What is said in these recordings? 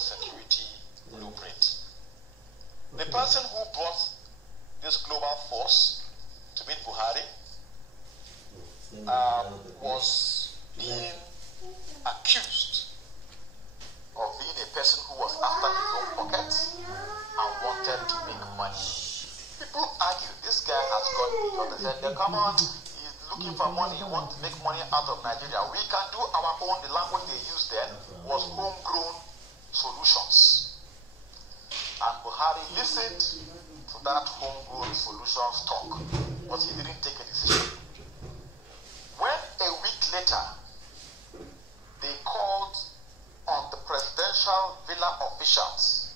national security blueprint. The person who brought this global force to meet Buhari was being accused of being a person who was after his own pocket and wanted to make money. People argue this guy has gone beyond the head. They come on, he's looking for money, he wants to make money out of Nigeria. We can do our own. The language they used then was homegrown solutions. And Buhari listened to that homegrown solutions talk, but he didn't take a decision. When a week later, they called on the presidential villa officials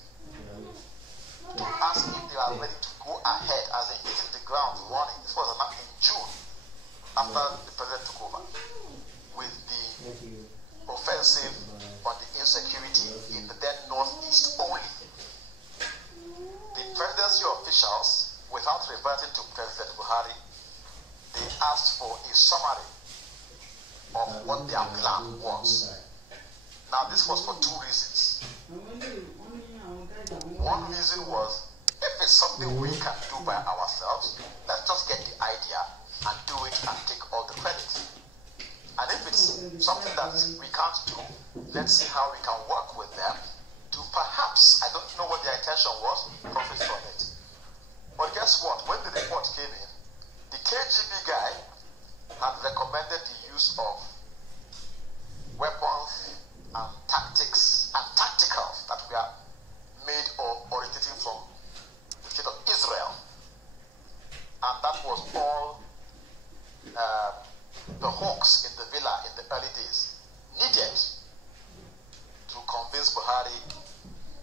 to ask if they are ready to go ahead as they hitting the ground running. This was in June, after the president took over, with the offensive on the insecurity in the then northeast only. The presidency officials, without reverting to President Buhari, they asked for a summary of what their plan was. Now, this was for two reasons. One reason was, if it's something we can do by ourselves, let's just get the idea and do it and take all the credit. And if it's something that we can't do, let's see how we can work with them to perhaps, I don't know what their intention was, profit from it. But guess what? When the report came in, the KGB guy had recommended the use of weapons and tactics and tacticals that were made or originating from the state of Israel. And that was all the hawks in the villa in the early days needed to convince Buhari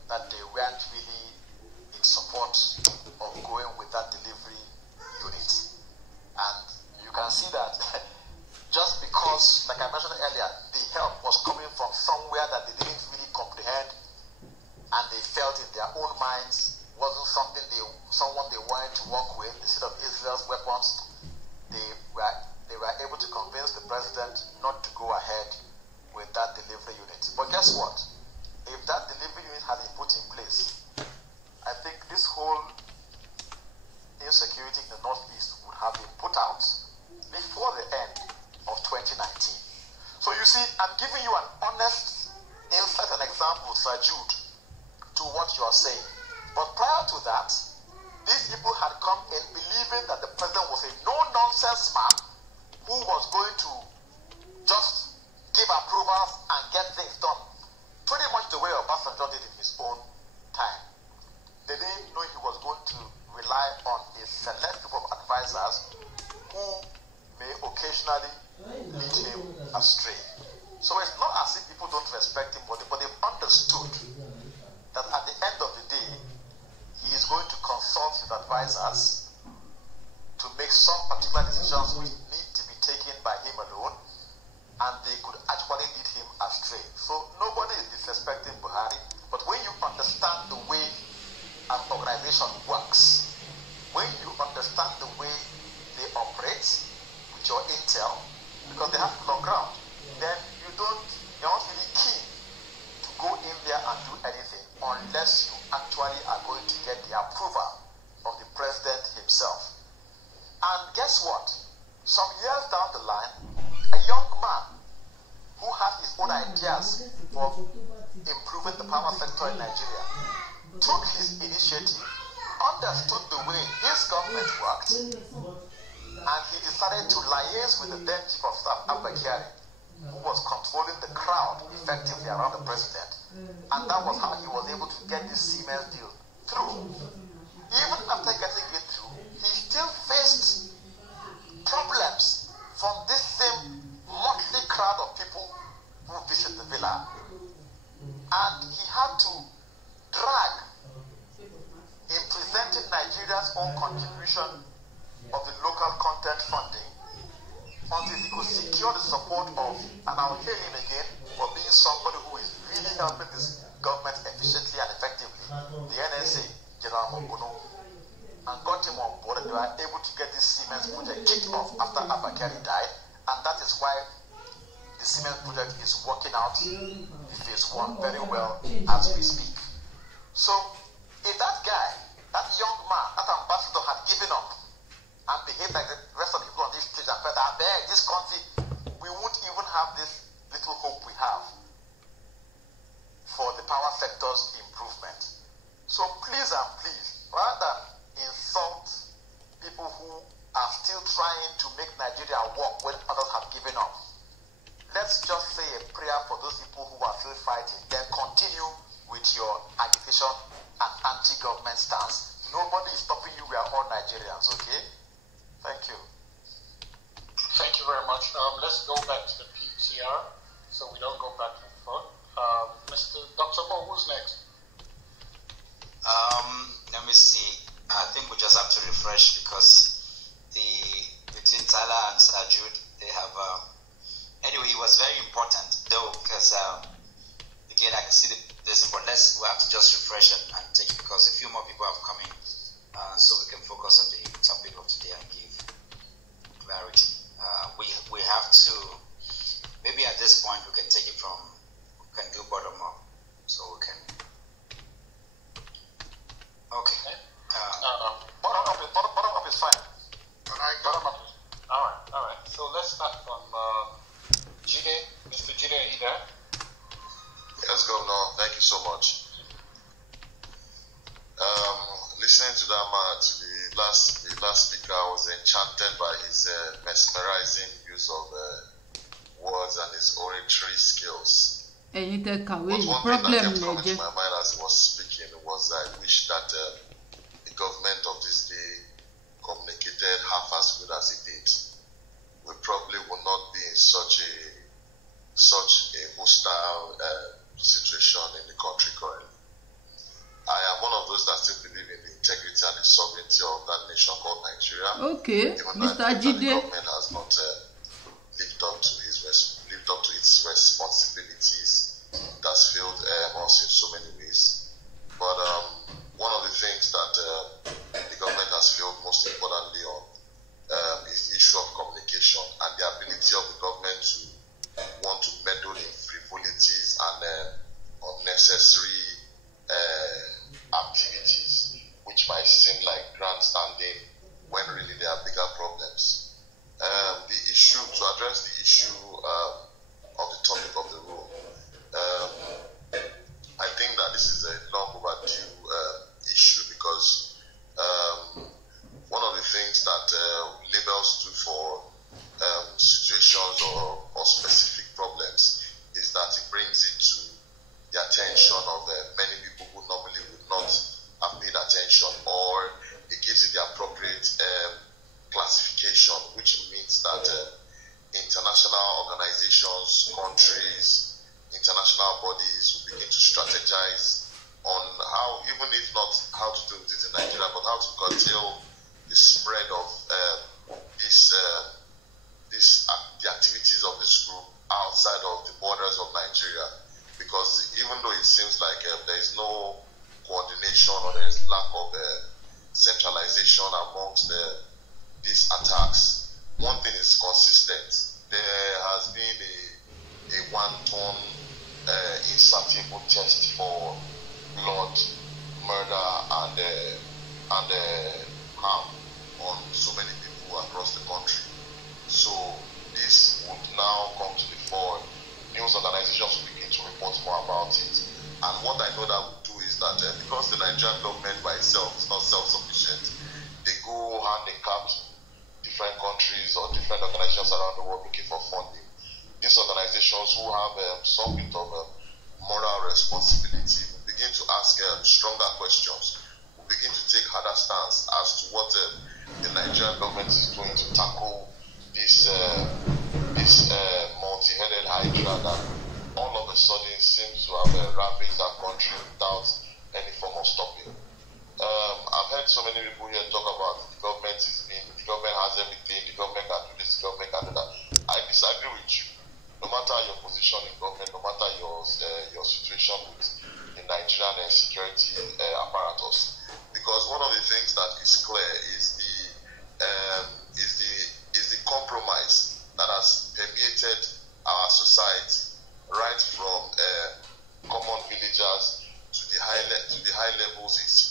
that they weren't really in support of going with that delivery unit. And you can see that just because, like I mentioned earlier, the help was coming from somewhere that they didn't really comprehend, and they felt in their own minds wasn't something someone they wanted to work with instead of Israel's weapons. They were able to convince the president not to go ahead with that delivery unit. But guess what? If that delivery unit had been put in place, I think this whole insecurity in the Northeast would have been put out before the end of 2019. So you see, I'm giving you an honest insight and example, Sir Jude, to what you are saying. But prior to that, these people had come in believing that the president was a no-nonsense man who was going to just give approvals and get things done. Pretty much the way Obasanjo did in his own time. They didn't know he was going to rely on a select group of advisors who may occasionally lead him astray. So it's not as if people don't respect him, but they've understood that at the end of the day, he is going to consult his advisors to make some particular decisions which need to be taken by him alone, and they could actually lead him astray. So nobody is disrespecting Buhari, but when you understand the way an organization works, when you understand the way they operate with your intel, because they have long ground, then you're not really keen to go in there and do anything unless you actually are going to get the approval of the president himself. And guess what? Some years down the line, a young man who had his own ideas for improving the power sector in Nigeria took his initiative, understood the way his government worked, and he decided to liaise with the then Chief of Staff, Abba, who was controlling the crowd effectively around the president. And that was how he was able to get this Siemens deal through. Even after getting it through, he still faced problems from this same motley crowd of people who visit the villa. And he had to drag in presenting Nigeria's own contribution of the local content funding until he could secure the support of, and I'll hail him again for being somebody who is really helping this government efficiently and effectively, the NSA, General Mokono, and got him on board, and they were able to get this Siemens project kicked off after Abakari died, and that is why the cement project is working out in phase 1 very well as we speak. So if that guy, that young man, that ambassador had given up and behaved like the rest of the people on this stage and felt that this country, we won't even have this little hope we have for the power sector's improvement. So please and please, rather than insult people who are still trying to make Nigeria work when others have given up, let's just say a prayer for those people who are still fighting, then continue with your agitation and anti-government stance. Nobody is stopping you. We are all Nigerians, okay? Thank you. Thank you very much. Let's go back to the PCR so we don't go back and forth. Dr. Mo, who's next? Let me see. I think we just have to refresh because between Tyler and Sajud, they have. Anyway, it was very important though because again I can see this, but we have to just refresh and take it because a few more people have come in, so we can focus on the topic of today and give clarity. We have to maybe at this point we can take it from do bottom up, so we can. Okay. Bottom up is fine. Bottom up. All right. So let's start from Jide. Mr. Jide, are you there? Yes, Governor. Thank you so much. Listening to that man, to the last speaker, I was enchanted by his mesmerizing use of words and his oratory skills. But one thing that kept coming to my mind as he was speaking was I wish that the government of this day communicated half as good as it did. We probably would not be in such a hostile situation in the country currently. I am one of those that still believe in the integrity and the sovereignty of that nation called Nigeria. Okay, Mr. Jide. The government has not lived up to its responsibilities. That's failed us in so many ways. But one of the things that the government has failed most importantly on is the issue of communication and the ability of the government to want to meddle in frivolities and unnecessary activities, which might seem like grandstanding when really there are bigger problems. To address the issue of the topic of the room, I think that this is a long overdue issue because one of the things that labels do for situations or specific problems is that it brings it to the attention of many people who normally would not have paid attention, or it gives it the appropriate classification, which means that international organizations, countries, international bodies will begin to strategize on how, even if not how to do it in Nigeria, but how to curtail the spread of the activities of this group outside of the borders of Nigeria. Because even though it seems like there is no coordination or there is lack of centralization amongst these attacks, one thing is consistent. There has been a wanton, insatiable test for blood, murder, and harm on so many people across the country. So this would now come to the fore. News organizations will begin to report more about it. And what I know that will do is that because the Nigerian government by itself is not self-sufficient, they go handicapped different countries or different organizations around the world looking for funding. These organizations who have some bit of moral responsibility will begin to ask stronger questions, will begin to take harder stance as to what the Nigerian government is doing to tackle this multi-headed hydra that all of a sudden seems to have ravaged our country without any form of stopping. I've heard so many people here talk about the government has everything, the government can do this, the government can do that. I disagree with you. No matter your position in government, no matter your situation with the Nigerian security apparatus, because one of the things that is clear is the compromise that has permeated our society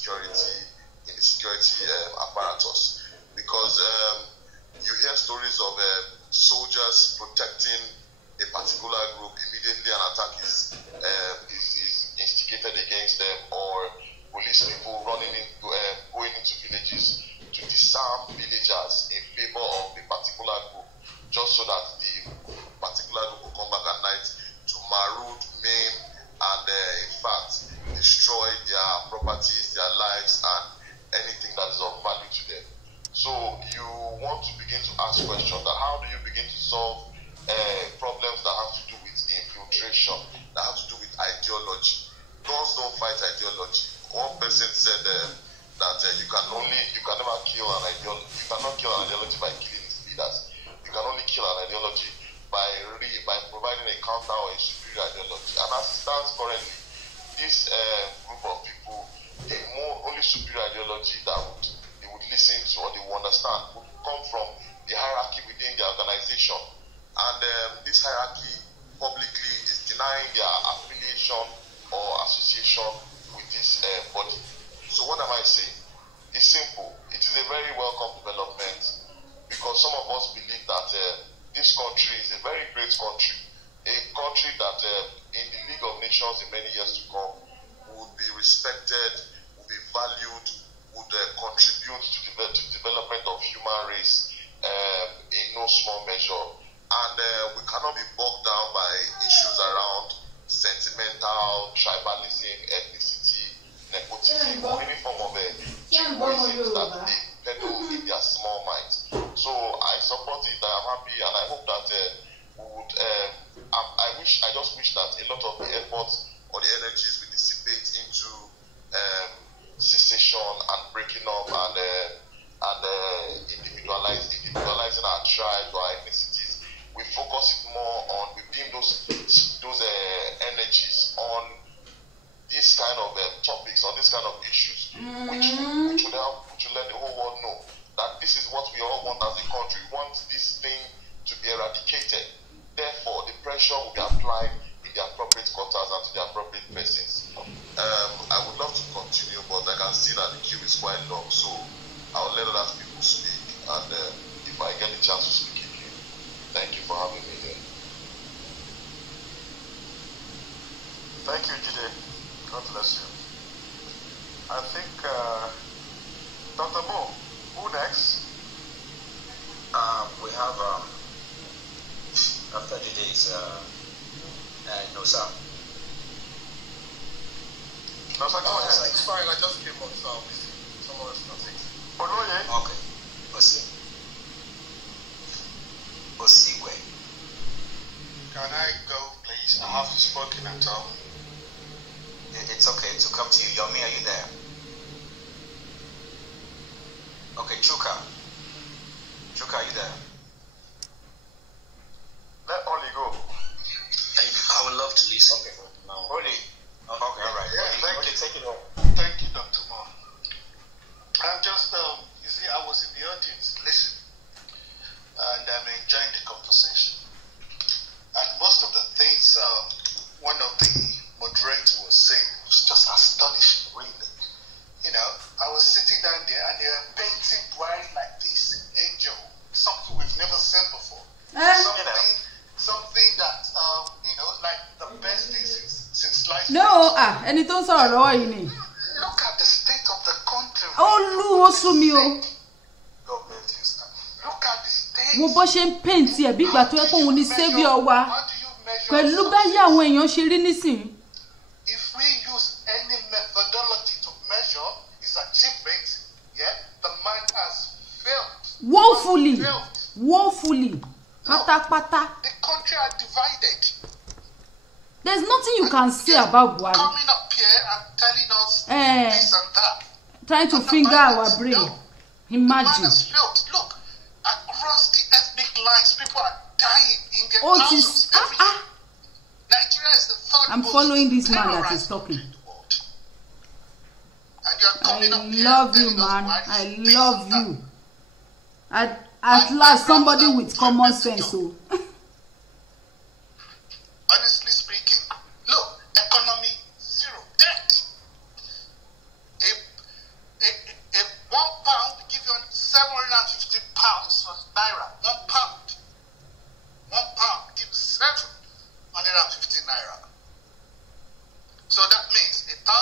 security apparatus, because you hear stories of soldiers protecting a particular group. Immediately an attack is instigated against them, or police people going into villages to disarm villagers in favor of a particular group, just so that the particular group will come back at night to maroon, maim, and in fact destroy their properties, their lives, and anything that is of value to them. So you want to begin to ask questions that how do you begin to solve problems that have to do with infiltration, that have to do with ideology. Guns don't fight ideology. One person said that you can never kill an ideology. You cannot kill an ideology by killing its leaders. You can only kill an ideology by providing a counter or a superior ideology. And as it stands currently, this group of people, the only superior ideology that they would listen to or they would understand would come from the hierarchy within the organization. And this hierarchy publicly is denying their affiliation or association with this body. So what am I saying? It's simple. It is a very welcome development, because some of us believe that this country is a very great country, a country that in the League of Nations in many years to come would be respected, would be valued, would contribute to the development of human race in no small measure. And we cannot be bogged down by issues around sentimental tribalism, ethnicity, nepotism, or any form of jingoism that they peddle in their small minds. So I support it. I am happy, and I hope that we would. I just wish that a lot of the efforts or the energies we dissipate into secession and breaking up and individualizing our tribes or our ethnicities, we focus it more on, we beam those energies on these kind of topics, on these kind of issues, which would help to let the whole world know that this is what we all want as a country. We want this thing to be eradicated. Therefore, the pressure will be applied in the appropriate quarters and to the appropriate persons. I would love to continue, but I can see that the queue is quite long, so I'll let other people speak, and if I get the chance to speak again. Thank you for having me there. Thank you, Jide. God bless you. I think Dr. Mo, who next? We have after Jide is Nosa. Nosa, go ahead. It's fine. I just came on, so I'll be someone else can take it. Oloye. Okay. Osigwe. Can I go, please? I haven't spoken at all. It's okay to come to you. Yomi, are you there? Okay, Chuka. Chuka, are you there? Let Oli go. I would love to listen. Okay. Oli. Okay, all right. Yeah, Oli, take it over. Thank you, Dr. Mo. I'm just, you see, I was in the audience listening, and I'm enjoying the conversation. And most of the things one of the moderators was saying was just astonishing, really. You know, I was sitting down there and they were painting bright like this angel, something we've never seen before. Something that, you know, like the best thing since life. No, ẹni tó ń sọ̀rọ̀ lọ́wọ́ yìí ni. Look at the state of the country. Olúwo sú mi o. Look at the state. Mo bó ṣe ń paint ẹ̀ bí ìgbà tó yẹ kó òun ní saviour wa. Pẹ̀lú báyìí àwọn èèyàn ṣe rí nísìnyí. If we use any methodology to measure his achievement, yeah, the man has failed. Woefully. Pátápátá. The country are divided. There's nothing you can say about Buhari. Coming up here and telling us this and that. Trying to finger our brain. No. Imagine. The man has failed. Look, across the ethnic lines, people are dying in their houses every year. Nigeria is the third I'm most following this man that terrorized is talking. country in the world. And you're coming up here love you, telling us man. why I this love and that. you. At last, somebody with common sense. So. Honestly speaking, look, economy zero, debt.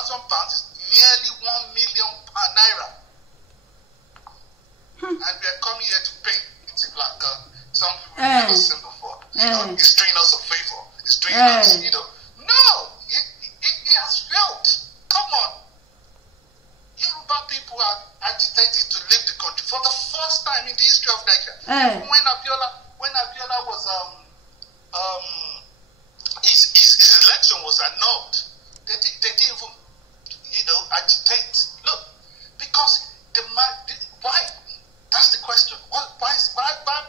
£1,000 is nearly 1 million naira. And we are coming here to paint it like some people have never seen before. It's doing us a favor. It's doing us, No, it has failed. Come on. Yoruba people are agitating to leave the country for the first time in the history of Nigeria. When Abiola was his election was annulled, they didn't even agitate. Look, because why? That's the question. Why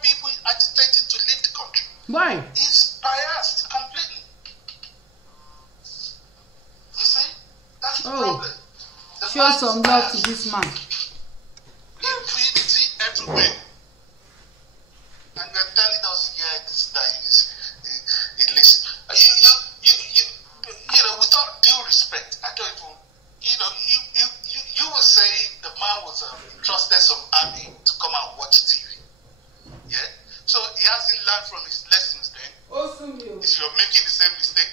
people agitating to leave the country? Why? It's biased completely. You see? That's the problem. Show some love to this man. Impunity everywhere. And they're telling us, this guy is illicit. Without due respect, I don't even, you were saying the man was trusted some army to come and watch TV. Yeah? So he hasn't learned from his lessons then. If you're making the same mistake.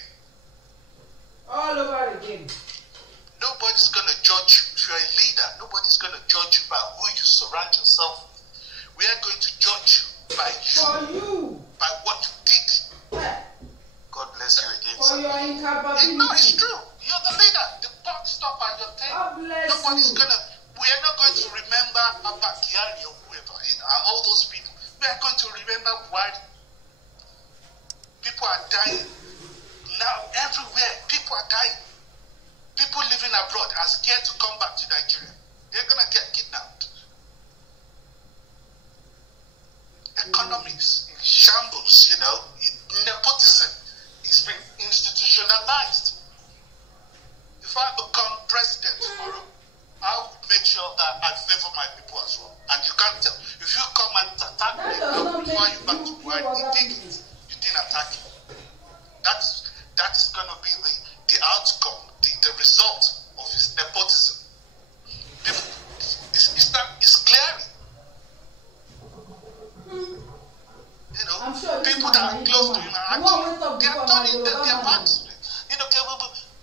All over again. Nobody's going to judge you. If you're a leader, nobody's going to judge you by who you surround yourself with. We are going to judge you by by what you did. God bless you again, sir. No, it's true. You're the leader. The buck stop at your table. Nobody's going to, we are not going to remember Abakiari or whoever, and all those people. We are going to remember why people are dying. Now, everywhere, people are dying. People living abroad are scared to come back to Nigeria. They're going to get kidnapped. Economies in shambles, nepotism is being institutionalized. If I become president tomorrow, I will make sure that I favor my people as well. And you can't tell. If you come and attack me, I will fly you back to where you didn't attack me. That is going to be the outcome, the result of his nepotism. It's glaring. People that are close to him are actually, they are turning their backs to him.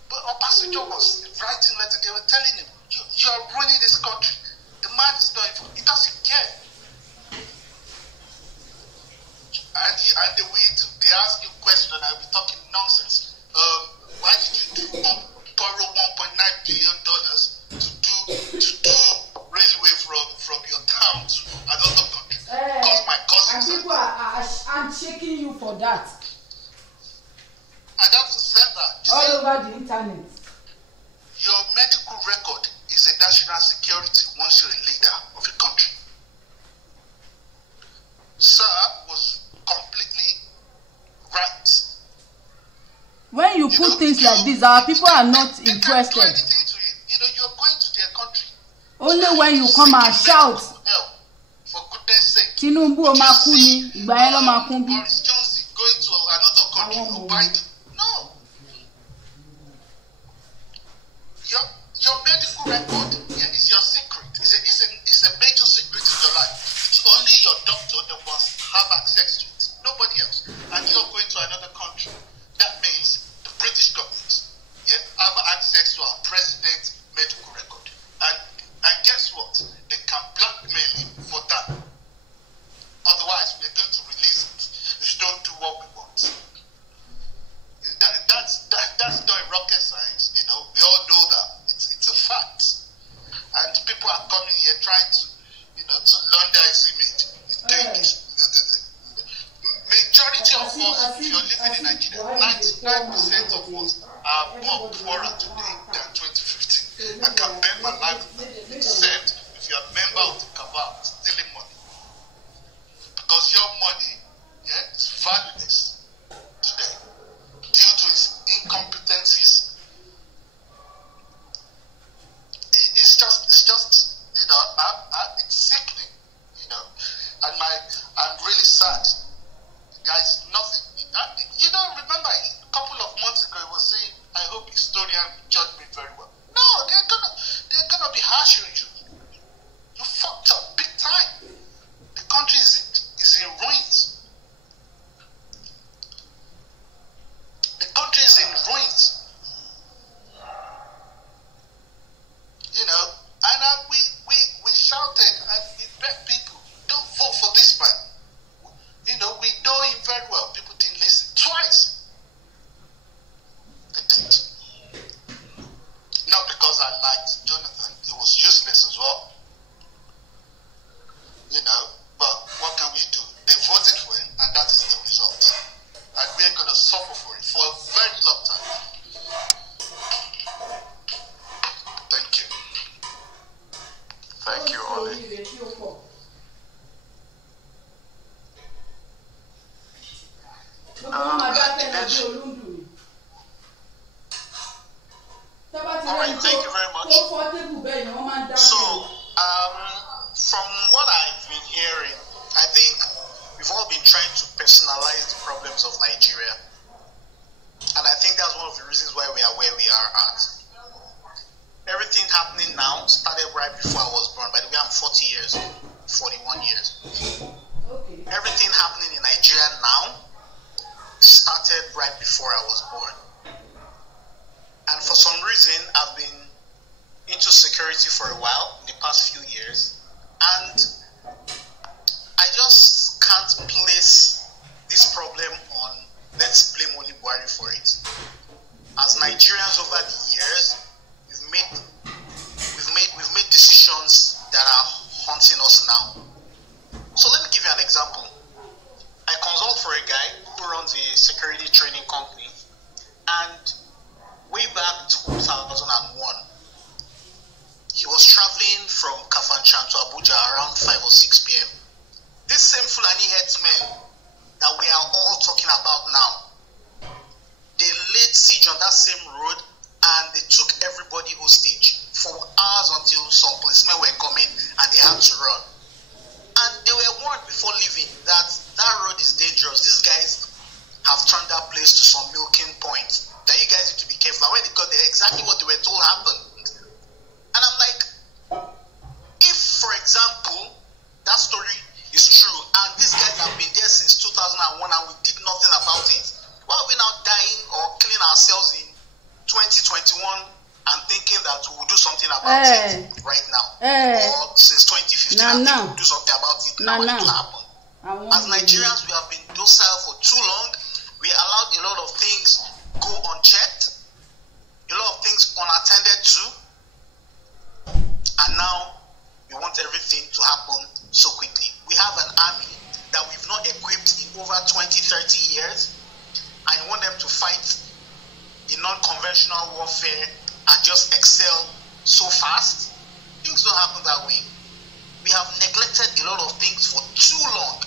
But Obasanjo was writing letters. They were telling him, you are ruining this country. The man is not even, he doesn't care. And they ask you a question, I'll be talking nonsense. Why did you borrow $1.9 billion to do railway from your town to another country? Because my cousins and people are shaking you for that. And that's said that. All over the internet. Your medical record is a national security once you're a leader of a country. Sir was completely right. When you put things like this, our people are not interested. Can't do anything to him. You're going to their country. Only when you come and shout. For goodness sake. Tinubu o ma kú ni, ìgbà yẹn ló ma kú bí. Boris Johnson going to another country or Biden. No. Your medical record is your secret. It's a major secret in your life. It's only your doctor that must have access to it. Nobody else. And you're going to another country. That means the British government have access to our president's medical record. And guess what? They can blackmail him for that. Otherwise, we're going to release it if you don't do what we want. That's not rocket science, We all know that. It's a fact. And people are coming here trying to, to launder his image. He's doing this. Majority of us, if you're living in Nigeria, 99% of us are more poorer today than 2015. I can bet my life with that, except if you're a member of the cabal stealing money. Because your money is valueless today due to his incompetencies. It's just it's sickening, and I'm really sad. There's nothing. Remember a couple of months ago, he was saying, I hope historians judge me very well. No, they're gonna be harsh on you. liked Jonathan. It was useless as well. You know, but what can we do? They voted for him, and that is the result. And we're going to suffer for it for a very long time. Thank you. Thank you, Oli. All right, thank you very much. So, from what I've been hearing, I think we've all been trying to personalize the problems of Nigeria. And I think that's one of the reasons why we are where we are at. Everything happening now started right before I was born. By the way, I'm 40 years, 41 years. Okay. Everything happening in Nigeria now started right before I was born. And for some reason, I've been into security for a while, in the past few years. And I just can't place this problem on, let's blame only Buhari for it. As Nigerians over the years, we've made decisions that are haunting us now. So let me give you an example. I consult for a guy who runs a security training company, and way back 2001, he was traveling from Kafanchan to Abuja around 5 or 6 p.m. This same Fulani headsmen that we are all talking about now, they laid siege on that same road and they took everybody hostage for hours until some policemen were coming and they had to run. And they were warned before leaving that that road is dangerous. These guys have turned that place to some milking point, that you guys need to be careful. And when they got there, exactly what they were told happened. And I'm like, if, for example, that story is true, and these guys have been there since 2001 and we did nothing about it, why are we now dying or killing ourselves in 2021 and thinking that we will do something about it right now? Or since 2015, we will do something about it now and it will happen. As Nigerians, we have been docile for too long. We allowed a lot of things go unchecked, a lot of things unattended to, and now we want everything to happen so quickly. We have an army that we've not equipped in over 20-30 years, and you want them to fight in non-conventional warfare and just excel so fast. Things don't happen that way. We have neglected a lot of things for too long.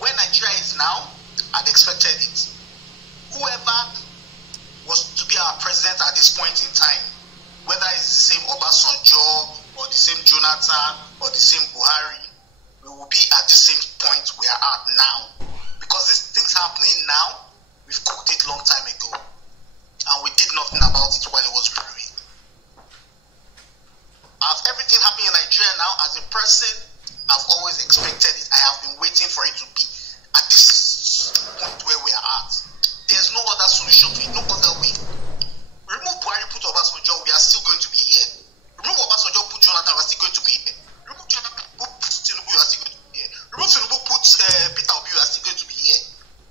Where Nigeria is now, I'd expected it. Whoever was to be our president at this point in time, whether it's the same Obasanjo or the same Jonathan or the same Buhari, we will be at the same point we are at now. Because these things happening now, we've cooked it long time ago. And we did nothing about it while it was brewing. As everything happening in Nigeria now, as a person, I've always expected it. I have been waiting for it to be at this point where we are at. There's no other solution to it, no other way. Remove Buhari, put Obasanjo, we are still going to be here. Remove Obasanjo, put Jonathan, we are still going to be here. Remove Jonathan, put Tinubu, we are still going to be here. Remove Tinubu, put Peter Obi, we are still going to be here.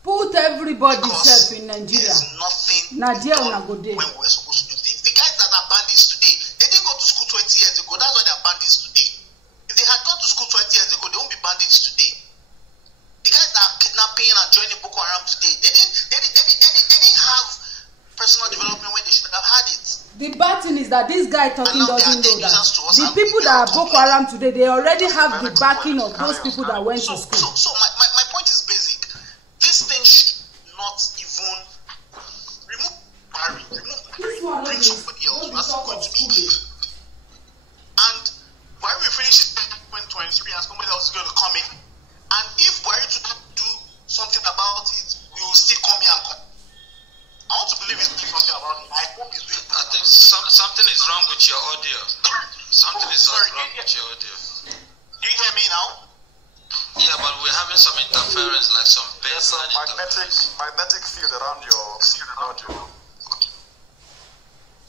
Put everybody self in Nigeria. There's nothing Nigeria done when we were supposed to do things. The guys that are bandits today, they didn't go to school 20 years ago. That's why they are bandits today. If they had gone to school 20 years ago, they won't be bandits today. The guys that are kidnapping and joining Boko Haram today, they didn't have personal development when they should have had it. The bad thing is that this guy talking doesn't know that the people that are Boko Haram today, they already have the backing of those people that went to school. So my point is basic. This thing should not even remove Buhari, bring somebody else. We are still going to be here. And Buhari will finish in 2023 and somebody else is going to come in. And if Buhari to do something about it, we will still come here and come. I want to believe he's doing something about it. I hope he's doing. I think something is wrong with your audio. Something is wrong with your audio. Do you hear me now? Yeah, but we're having some interference, like some bass and magnetic field around your audio.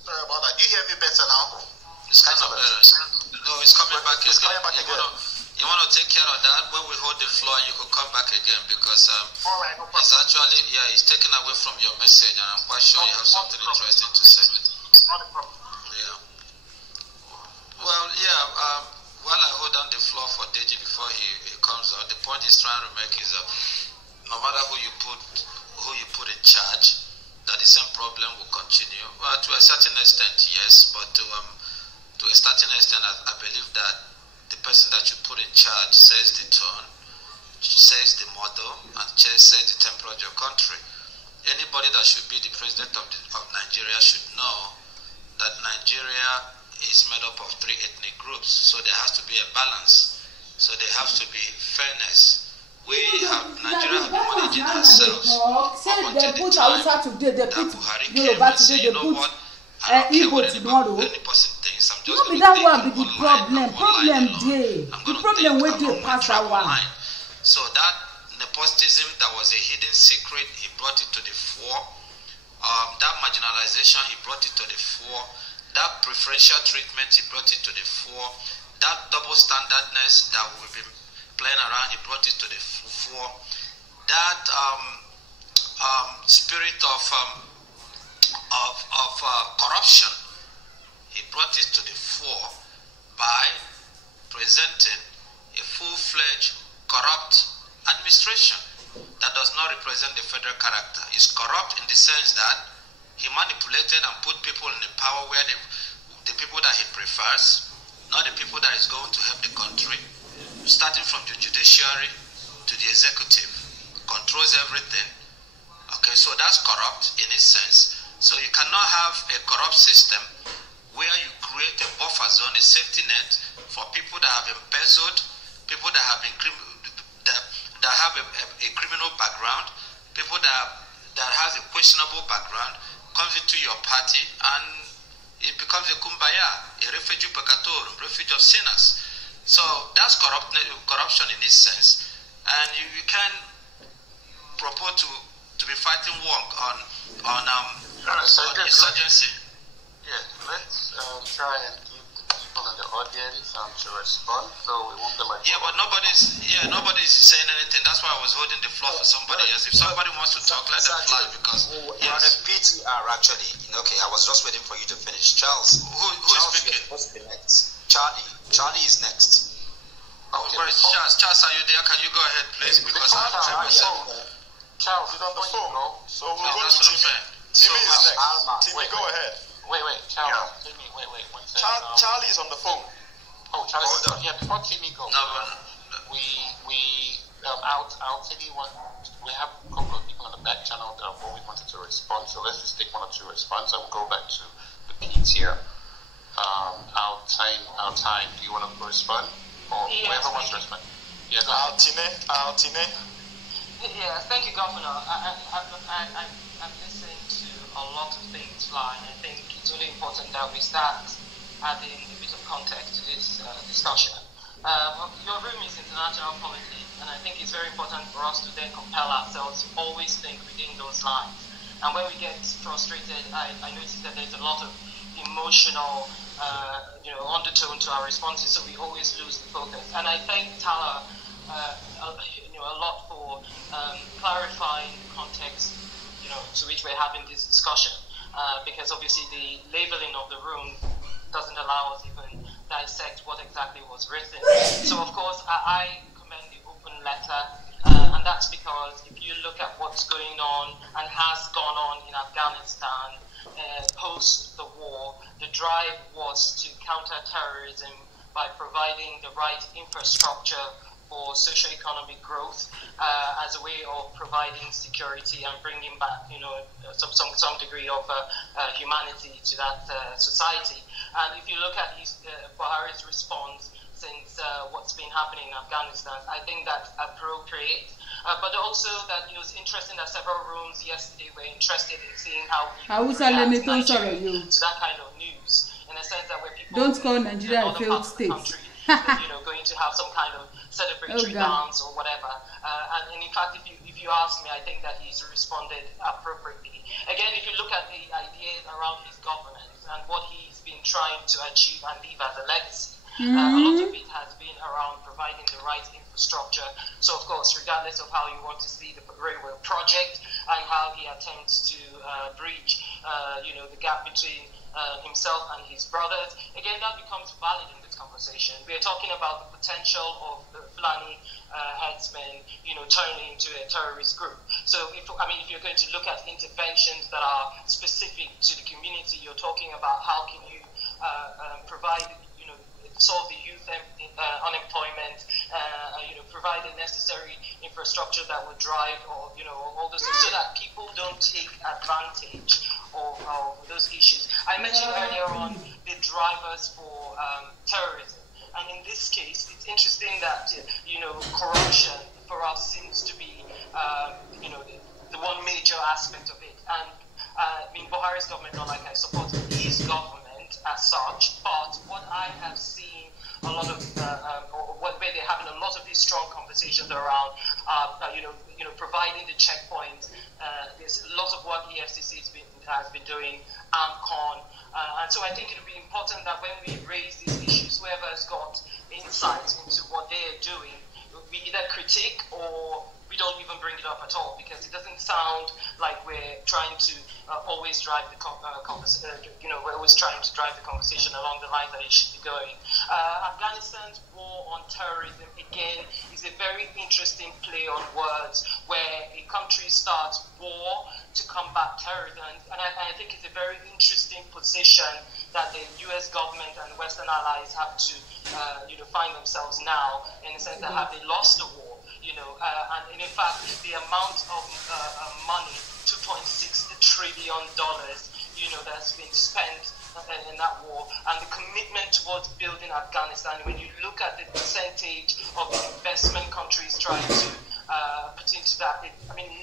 Sorry about that. Do you hear me better now? It's kind of better. No, it's coming back again. It's coming back again. You want to take care of that when we hold the floor, and you could come back again because all right, no problem. it's actually it's taken away from your message, and I'm quite sure you have something interesting to say. Not a problem. Yeah. person that you put in charge sets the tone, sets the motto, and sets the temperature of your country. Anybody that should be the president of Nigeria should know that Nigeria is made up of 3 ethnic groups, so there has to be a balance. So there has to be fairness. Nigeria have been managing ourselves up until the time that Buhari came and said, you know what, I don't care what any person thinks, I'm just going to take one line. The problem with the travel line. So that nepotism that was a hidden secret, he brought it to the fore. That marginalization, he brought it to the fore. That preferential treatment, he brought it to the fore. That double standardness that we've been playing around, he brought it to the fore. That spirit of corruption, he brought it to the fore by presenting a full-fledged corrupt administration that does not represent the federal character. It's corrupt in the sense that he manipulated and put people in the power where the people that he prefers, not the people that is going to help the country, starting from the judiciary to the executive, controls everything. Okay, so that's corrupt in its sense. So you cannot have a corrupt system where you create a buffer zone, a safety net for people that have embezzled, people that have been that have a criminal background, people that has a questionable background, comes into your party and it becomes a kumbaya, a refugee peccator, refuge of sinners. So that's corruption in this sense. And you can propose to be fighting war on insurgency. Yeah, let's try and give the people in the audience to respond, so we won't be like. Yeah, but nobody's saying anything. That's why I was holding the floor for somebody else. If somebody wants to talk, let them fly, because you're on a PTR actually. Okay, I was just waiting for you to finish. Charles, who is speaking? What's the next? Charlie is next. Okay. Where is Charles? Charles, are you there? Can you go ahead, please? Because I have Charles, you don't the phone, no? So we'll go to Timmy. Timmy is next. Timmy, go ahead. Wait, Charles. Yeah. Timmy, wait, one second. Charlie is on the phone. Oh, Charlie. Yeah, before Timmy goes, no, I'll tell you what. We have a couple of people on the back channel that have always wanted to respond. So let's just take 1 or 2 responses. I will go back to the Pete here. Our time. Do you want to respond, or whoever wants to respond? Yeah, go ahead. Altine. Yeah, thank you, Governor. I've listened to a lot of things fly, and I think it's really important that we start adding a bit of context to this discussion. Your room is international politics, and I think it's very important for us to then compel ourselves to always think within those lines. And when we get frustrated, I notice that there's a lot of emotional undertone to our responses, so we always lose the focus. And I thank Tala a lot for clarifying the context to which we're having this discussion, because obviously the labeling of the room doesn't allow us even dissect what exactly was written. So of course I commend the open letter, and that's because if you look at what's going on and has gone on in Afghanistan post the war, the drive was to counter terrorism by providing the right infrastructure for socio-economic growth as a way of providing security and bringing back, some degree of humanity to that society. And if you look at Buhari's response since what's been happening in Afghanistan, I think that's appropriate. But also that it was interesting that several rooms yesterday were interested in seeing how we react to that kind of news, in a sense that where people don't call Nigeria a failed state. Going to have some kind of celebratory dance or whatever. And in fact, if you ask me, I think that he's responded appropriately. Again, if you look at the ideas around his governance and what he's been trying to achieve and leave as a legacy, a lot of it has been around providing the right infrastructure. So, of course, regardless of how you want to see the railway project and how he attempts to bridge, the gap between himself and his brothers, again, that becomes valid in this conversation. We are talking about the potential of the Fulani headsmen, turning into a terrorist group. So, if you're going to look at interventions that are specific to the community, you're talking about how can you provide, solve the youth infrastructure that would drive, or all those things, so that people don't take advantage of those issues. I mentioned earlier on the drivers for terrorism, and in this case, it's interesting that corruption for us seems to be the one major aspect of it. And Buhari's government, not like I support his government as such, but what I have seen a lot of, where they're having a lot of these strong conversations around, providing the checkpoints. There's a lot of work EFCC has been doing, AMCON, and so I think it would be important that when we raise these issues, whoever has got insights into what they are doing, we either critique or we don't even bring it up at all, because it doesn't sound like we're trying to always drive the conversation. We're always trying to drive the conversation along the lines that it should be going. Afghanistan's war on terrorism, again, is a very interesting play on words, where a country starts war to combat terrorism, and I think it's a very interesting position that the U.S. government and Western allies have to, find themselves now, in the sense that have they lost the war. And in fact, the amount of money, $2.6 trillion, that's been spent in that war, and the commitment towards building Afghanistan, when you look at the percentage of the investment countries trying to put into that,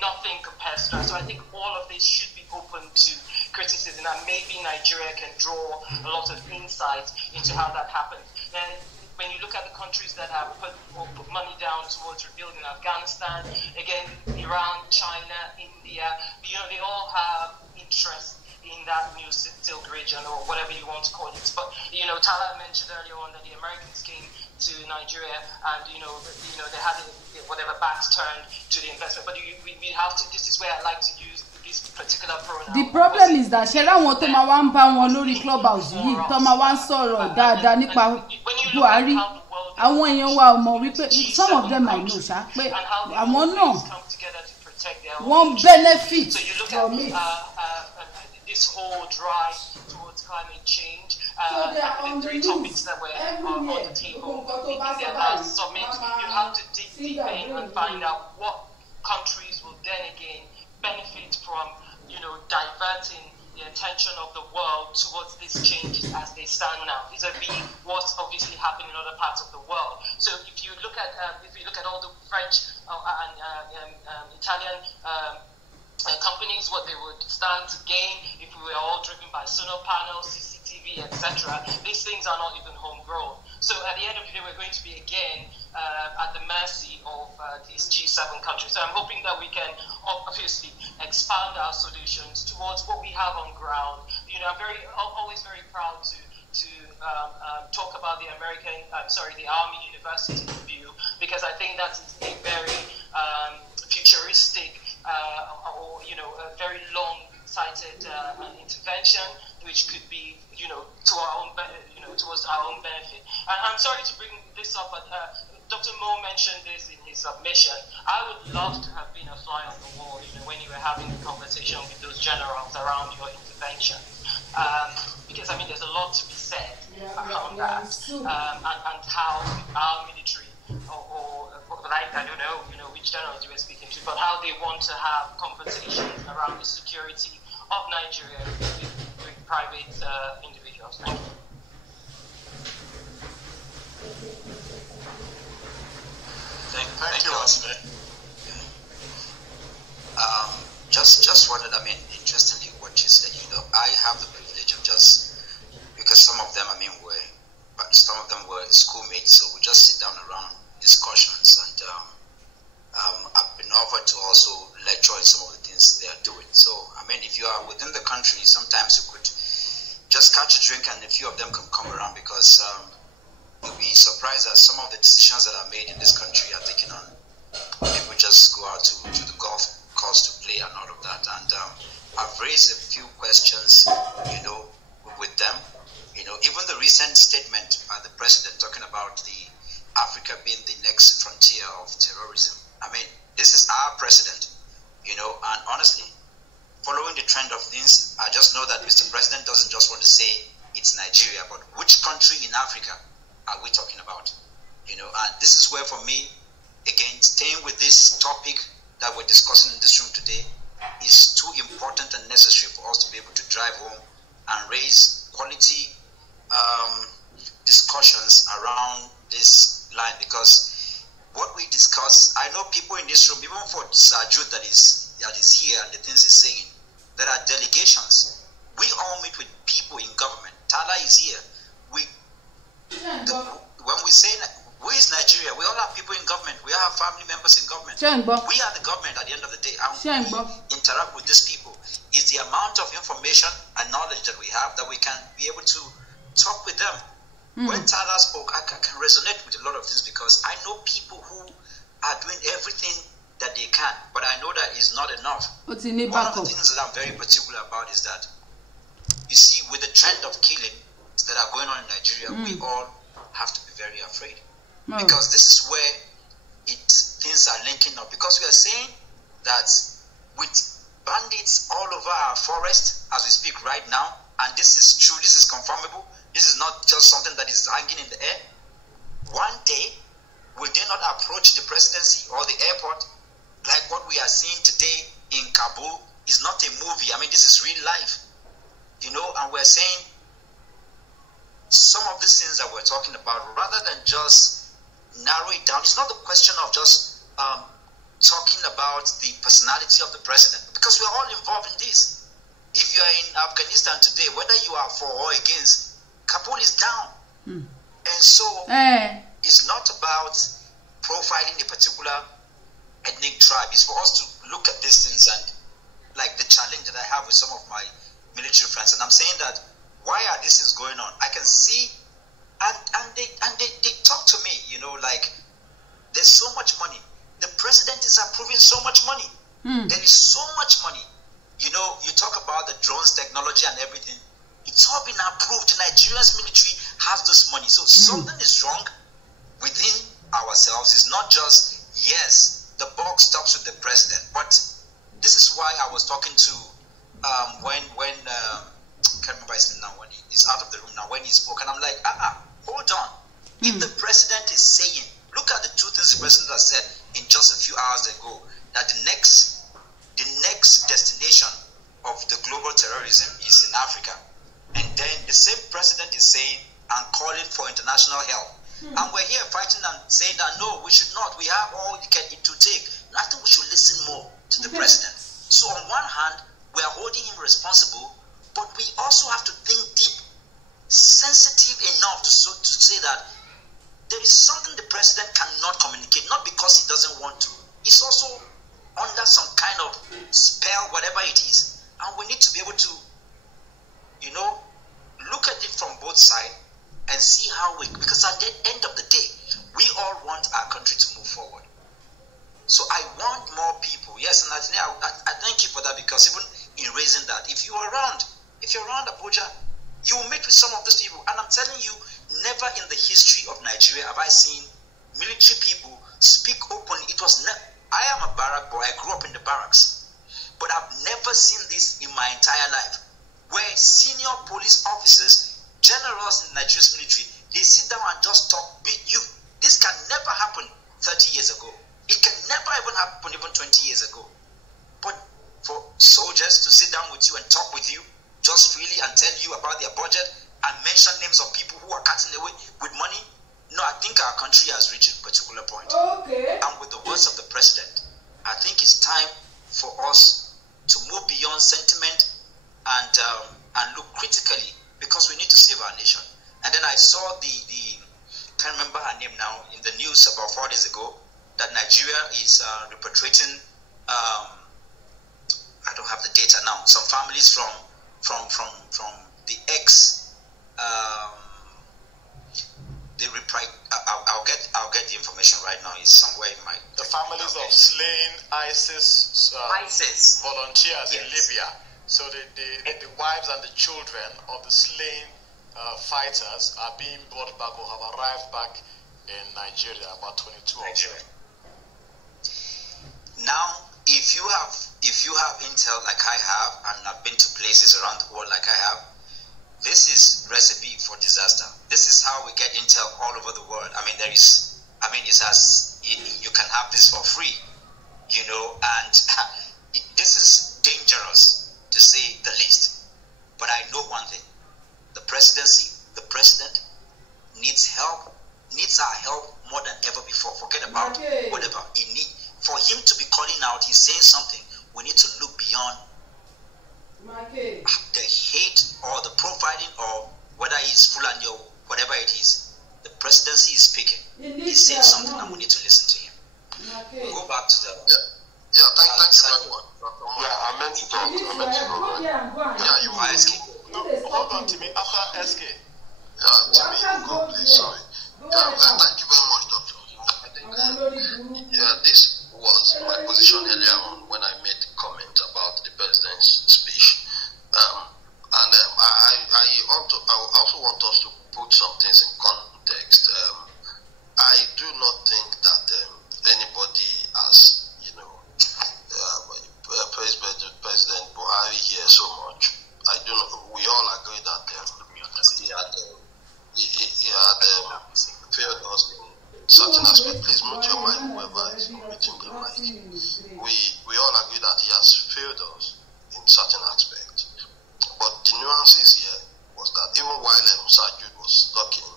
nothing compares to that. So I think all of this should be open to criticism, and maybe Nigeria can draw a lot of insight into how that happens. Then, when you look at the countries that have put money down towards rebuilding Afghanistan, again, Iran, China, India, they all have interest in that new Silk region, or whatever you want to call it. But Tala mentioned earlier on that the Americans came to Nigeria, and they had whatever backs turned to the investment. But we have to. This is where I like to use this particular pronoun. The problem is that ṣẹlẹ àwọn tó máa wá ń bá wọn lórí clubhouse yìí tó máa wá ń sọ̀rọ̀ dáadáa nípa Buhari, àwọn èèyàn wa ò mọ̀ wípé some of them I know ṣá pé àwọn náà wọ́n benefit from it. This whole drive towards climate change, the three topics that were on the table in their last summit, you have to dig deep in and find out what countries will then again benefit from, diverting the attention of the world towards these changes as they stand now, vis-a-vis what's obviously happening in other parts of the world. So if you look at all the French and Italian companies, what they would stand to gain if we were all driven by solar panels, CCTV, etc. These things are not even homegrown. So at the end of the day, we're going to be again at the mercy of these G7 countries. So I'm hoping that we can obviously expand our solutions towards what we have on ground. I'm always very proud to talk about the the Army University view, because I think that is a very futuristic, a very long-sighted intervention, which could be, to our own, towards our own benefit. And I'm sorry to bring this up, but Dr. Mo mentioned this in his submission. I would love to have been a fly on the wall, when you were having a conversation with those generals around your intervention, because there's a lot to be said around that, and how our military, or I don't know, which generals you were speaking to, but how they want to have conversations around the security of Nigeria with private individuals. Thank you. Thank you, Osman. Just wanted, interestingly, what you said, I have the privilege of because some of them, some of them were schoolmates, so we just sit down around discussions, and I've been offered to also lecture on some of the things they are doing. So, if you are within the country, sometimes you could just catch a drink and a few of them can come around, because you'll be surprised at some of the decisions that are made in this country are taken on. People just go out to the golf course to play and all of that. And I've raised a few questions, with them. Even the recent statement by the president talking about Africa being the next frontier of terrorism. This is our president, and honestly, following the trend of things, I just know that Mr. President doesn't just want to say it's Nigeria, but which country in Africa are we talking about? And this is where, for me, again, staying with this topic that we're discussing in this room today is too important and necessary for us to be able to drive home and raise quality discussions around this line, because what we discuss, I know people in this room, even for Sajud that is here and the things he's saying, there are delegations. We all meet with people in government. Tala is here. When we say we is Nigeria, we all have people in government. We all have family members in government. We are the government at the end of the day. And we interact with these people. Is the amount of information and knowledge that we have that we can be able to talk with them. When Tala spoke, I can resonate with a lot of things, because I know people who are doing everything that they can, but I know that is not enough. One of the things that I'm very particular about is that, you see, with the trend of killing that are going on in Nigeria, we all have to be very afraid. Because this is where things are linking up. Because we are saying that with bandits all over our forest as we speak right now, and this is true, this is confirmable, this is not just something that is hanging in the air. One day, will they not approach the presidency or the airport like what we are seeing today in Kabul? Is not a movie. I mean, this is real life. You know, and we're saying some of these things that we're talking about, rather than just narrow it down, it's not the question of just talking about the personality of the president, because we're all involved in this. If you are in Afghanistan today, whether you are for or against, Kabul is down. And so it's not about profiling a particular ethnic tribe. It's for us to look at these things, and like the challenge that I have with some of my military friends, and I'm saying that, why are these things going on? I can see, and they talk to me, you know, like, there's so much money. The president is approving so much money. There is so much money. You know, you talk about the drones technology and everything. It's all been approved. The Nigeria's military has this money. So something is wrong within ourselves. It's not just, yes, the buck stops with the president. But this is why I was talking to when I can't remember his name now, when he's out of the room now, when he spoke, and I'm like, hold on. If the president is saying, look at the two things the president has said in just a few hours ago, that the next destination of the global terrorism is in Africa. And then the same president is saying and calling for international help. And we're here fighting and saying that, no, we should not. We have all it to take. I think we should listen more to the president. So on one hand, we are holding him responsible, but we also have to think deep, sensitive enough to say that there is something the president cannot communicate, not because he doesn't want to. It's also under some kind of spell, whatever it is. And we need to be able to, you know, look at it from both sides and see how because at the end of the day, we all want our country to move forward. So I want more people. Yes, and I thank you for that, because even in raising that, if you're around Abuja, you will meet with some of those people. And I'm telling you, never in the history of Nigeria have I seen military people speak openly. I am a barrack boy. I grew up in the barracks. But I've never seen this in my entire life, where senior police officers, generals in Nigeria's military, they sit down and just talk with you. This can never happen 30 years ago. It can never even happen even 20 years ago. But for soldiers to sit down with you and talk with you just freely and tell you about their budget and mention names of people who are cutting away with money, no, I think our country has reached a particular point. And with the words of the president, I think it's time for us to move beyond sentiment and look critically, because we need to save our nation. And then I saw can't remember her name now, in the news about 4 days ago, that Nigeria is repatriating, I don't have the data now, some families from the I'll get the information right now. It's somewhere in my... The families of slain ISIS volunteers in Libya. So the wives and the children of the slain fighters are being brought back or have arrived back in Nigeria, about 22 of them. Now, if you have intel like I have, and I've been to places around the world like I have, this is recipe for disaster. This is how we get intel all over the world. I mean, it's as you can have this for free, you know, and this is dangerous to say the least. But I know one thing: the presidency, the president needs help, needs our help more than ever before. Forget about whatever he need. For him to be calling out, he's saying something. We need to look beyond the hate or the profiling or whether he's Fulani or whatever it is. The presidency is speaking. He's saying something and we need to listen to him. We'll go back to the... Yeah, thank you very much. Yeah, I meant to talk. Yeah, you are SK. Hold on, Timmy. After SK. Yeah, Timmy, you go, please. Sorry. Yeah, thank you very much, Doctor. I think, this was my position earlier on when I made the comment about the president's speech. I also want us to put some things in context. I do not think that anybody has, President Buhari here so much. I do not. We all agree that he had failed us in certain aspects. Please mute your mic, whoever is muting the mic. We all agree that he has failed us in certain aspects. But the nuances here was that even while Sajud was talking,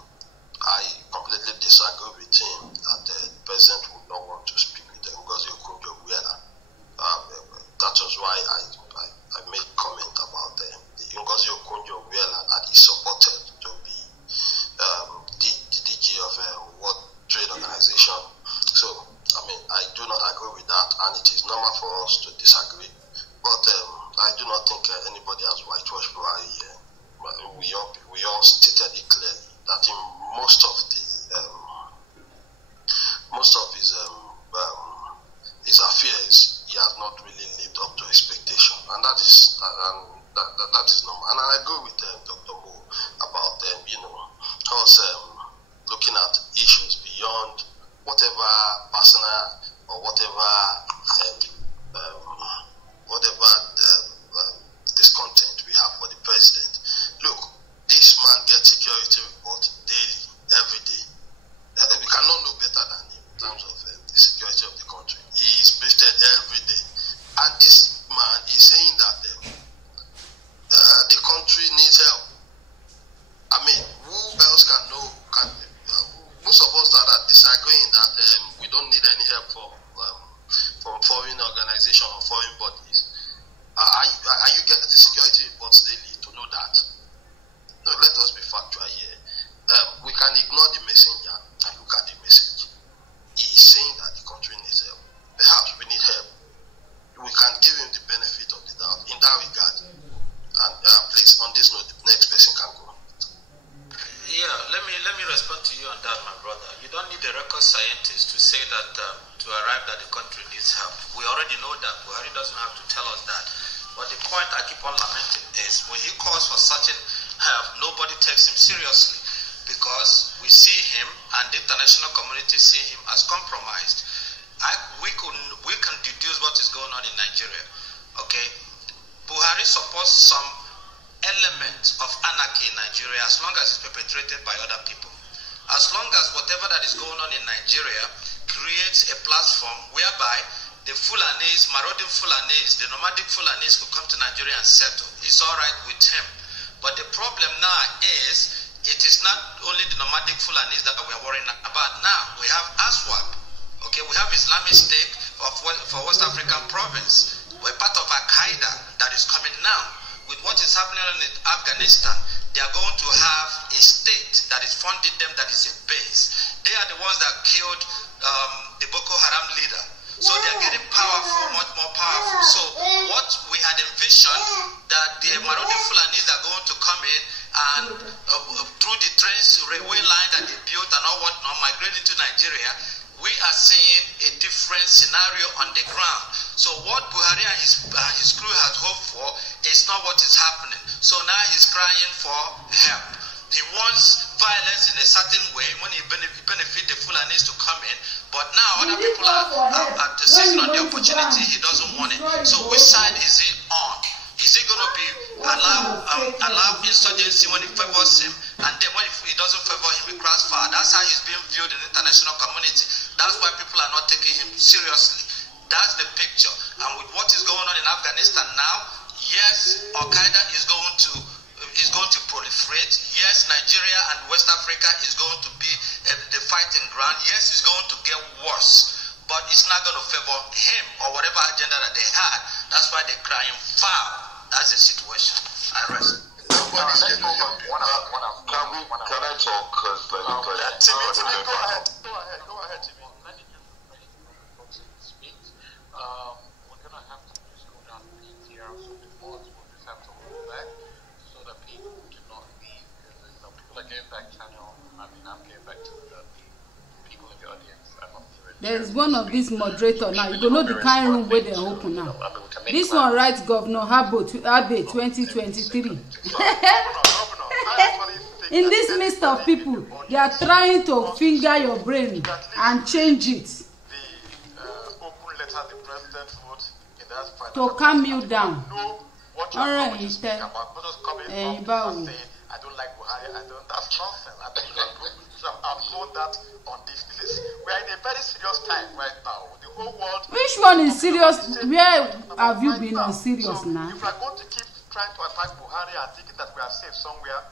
I completely disagree with him that the president would not want to speak with Ngozi Okonjo-Iweala. That was why I made comment about the Ngozi Okonjo-Iweala that he supported to be the DG of World Trade Organization. So, I do not agree with that, and it is normal for us to disagree. But I do not think anybody has whitewashed Buhari here. We all stated it clearly that in most of his affairs, he has not really lived up to expectation, and that is normal. And I agree with Dr. Mo about us looking at issues beyond whatever personal or whatever discontent we have for the president. Look, this man gets security reports daily, every day. We cannot know better than him in terms of the security of the country. He is posted every day. And this man is saying that the country needs help. Who else can know? Most of us that are disagreeing that we don't need any help from foreign organizations or foreign bodies. Are you getting the security reports daily to know that? No, let us be factual here. We can ignore the messenger and look at the message. He is saying that the country needs help. Perhaps we need help. We can give him the benefit of the doubt in that regard. And please, on this note, the next person can go. Yeah, let me respond to you on that, my brother. You don't need a record scientist to say that to arrive that the country needs help. We already know that. Buhari doesn't have to tell us that. But the point I keep on lamenting is when he calls for certain help, nobody takes him seriously because we see him and the international community see him as compromised. We can deduce what is going on in Nigeria. Okay, Buhari supports some element of anarchy in Nigeria as long as it's perpetrated by other people. As long as whatever that is going on in Nigeria creates a platform whereby the Fulanis, marauding Fulanis, the nomadic Fulanis could come to Nigeria and settle, it's all right with him. But the problem now is, it is not only the nomadic Fulanis that we are worrying about now. We have ASWAP, okay, we have Islamic State for West African province. We're part of Al-Qaeda that is coming now. With what is happening in Afghanistan, they are going to have a state that is funding them, that is a base. They are the ones that killed the Boko Haram leader. So they are getting powerful, much more powerful. So what we had envisioned, that the marauding Fulanis are going to come in and through the trains, railway line that they built and all whatnot, migrate into Nigeria, we are seeing a different scenario on the ground. So what Buhari and his crew has hoped for is not what is happening. So now he's crying for help. He wants violence in a certain way when he benefit the Fulanis to come in, but now other people are seizing on the opportunity. He doesn't want it. So which side is he on? Is he going to be allow insurgency when it favors him, and then when it doesn't favor him, be crossed far. That's how he's being viewed in the international community. That's why people are not taking him seriously. That's the picture. And with what is going on in Afghanistan now, yes, Al-Qaeda is going to proliferate. Yes, Nigeria and West Africa is going to be the fighting ground. Yes, it's going to get worse. But it's not going to favor him or whatever agenda that they had. That's why they're crying foul. That's the situation. I rest. Can I talk? Because Timmy, go ahead, Timmy. Many different folks speak. We're going to have to just go down the PTR so before we'll just have to hold back so that people do not leave. Because people are getting back channel. I'm getting back to the people in the audience. There is one of these moderator now. You don't know the kind room where they open now. This one writes Governor Abe 2023. In this midst of people, they are trying to finger your brain and change it to calm you down. All right, I don't like Buhari. That's nonsense. I've told that on this list. We are in a very serious time right now. The whole world. Which one is serious? Where have you been on serious now? If we are going to keep trying to attack Buhari and thinking that we are safe somewhere,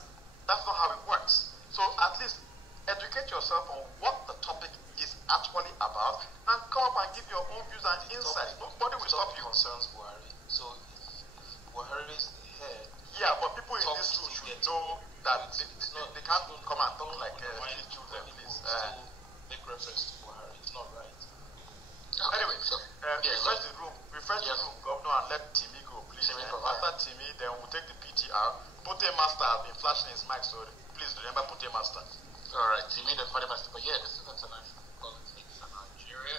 that's not how it works. So at least educate yourself on what the topic is actually about and come up and give your own views and insights. Nobody will stop you. Concerns Buhari. So Buhari is the head. Yeah, but people in this room should know that they can't come and talk like children, please. Make reference to Buhari. It's not right. Anyway, refresh the room, Governor, and let Timmy go, please. After Timmy, then we'll take the PTR. Pute Master has been flashing his mic, so please remember Pute Master. All right, Timmy, the Pute Master. But yeah, this is international politics in Nigeria.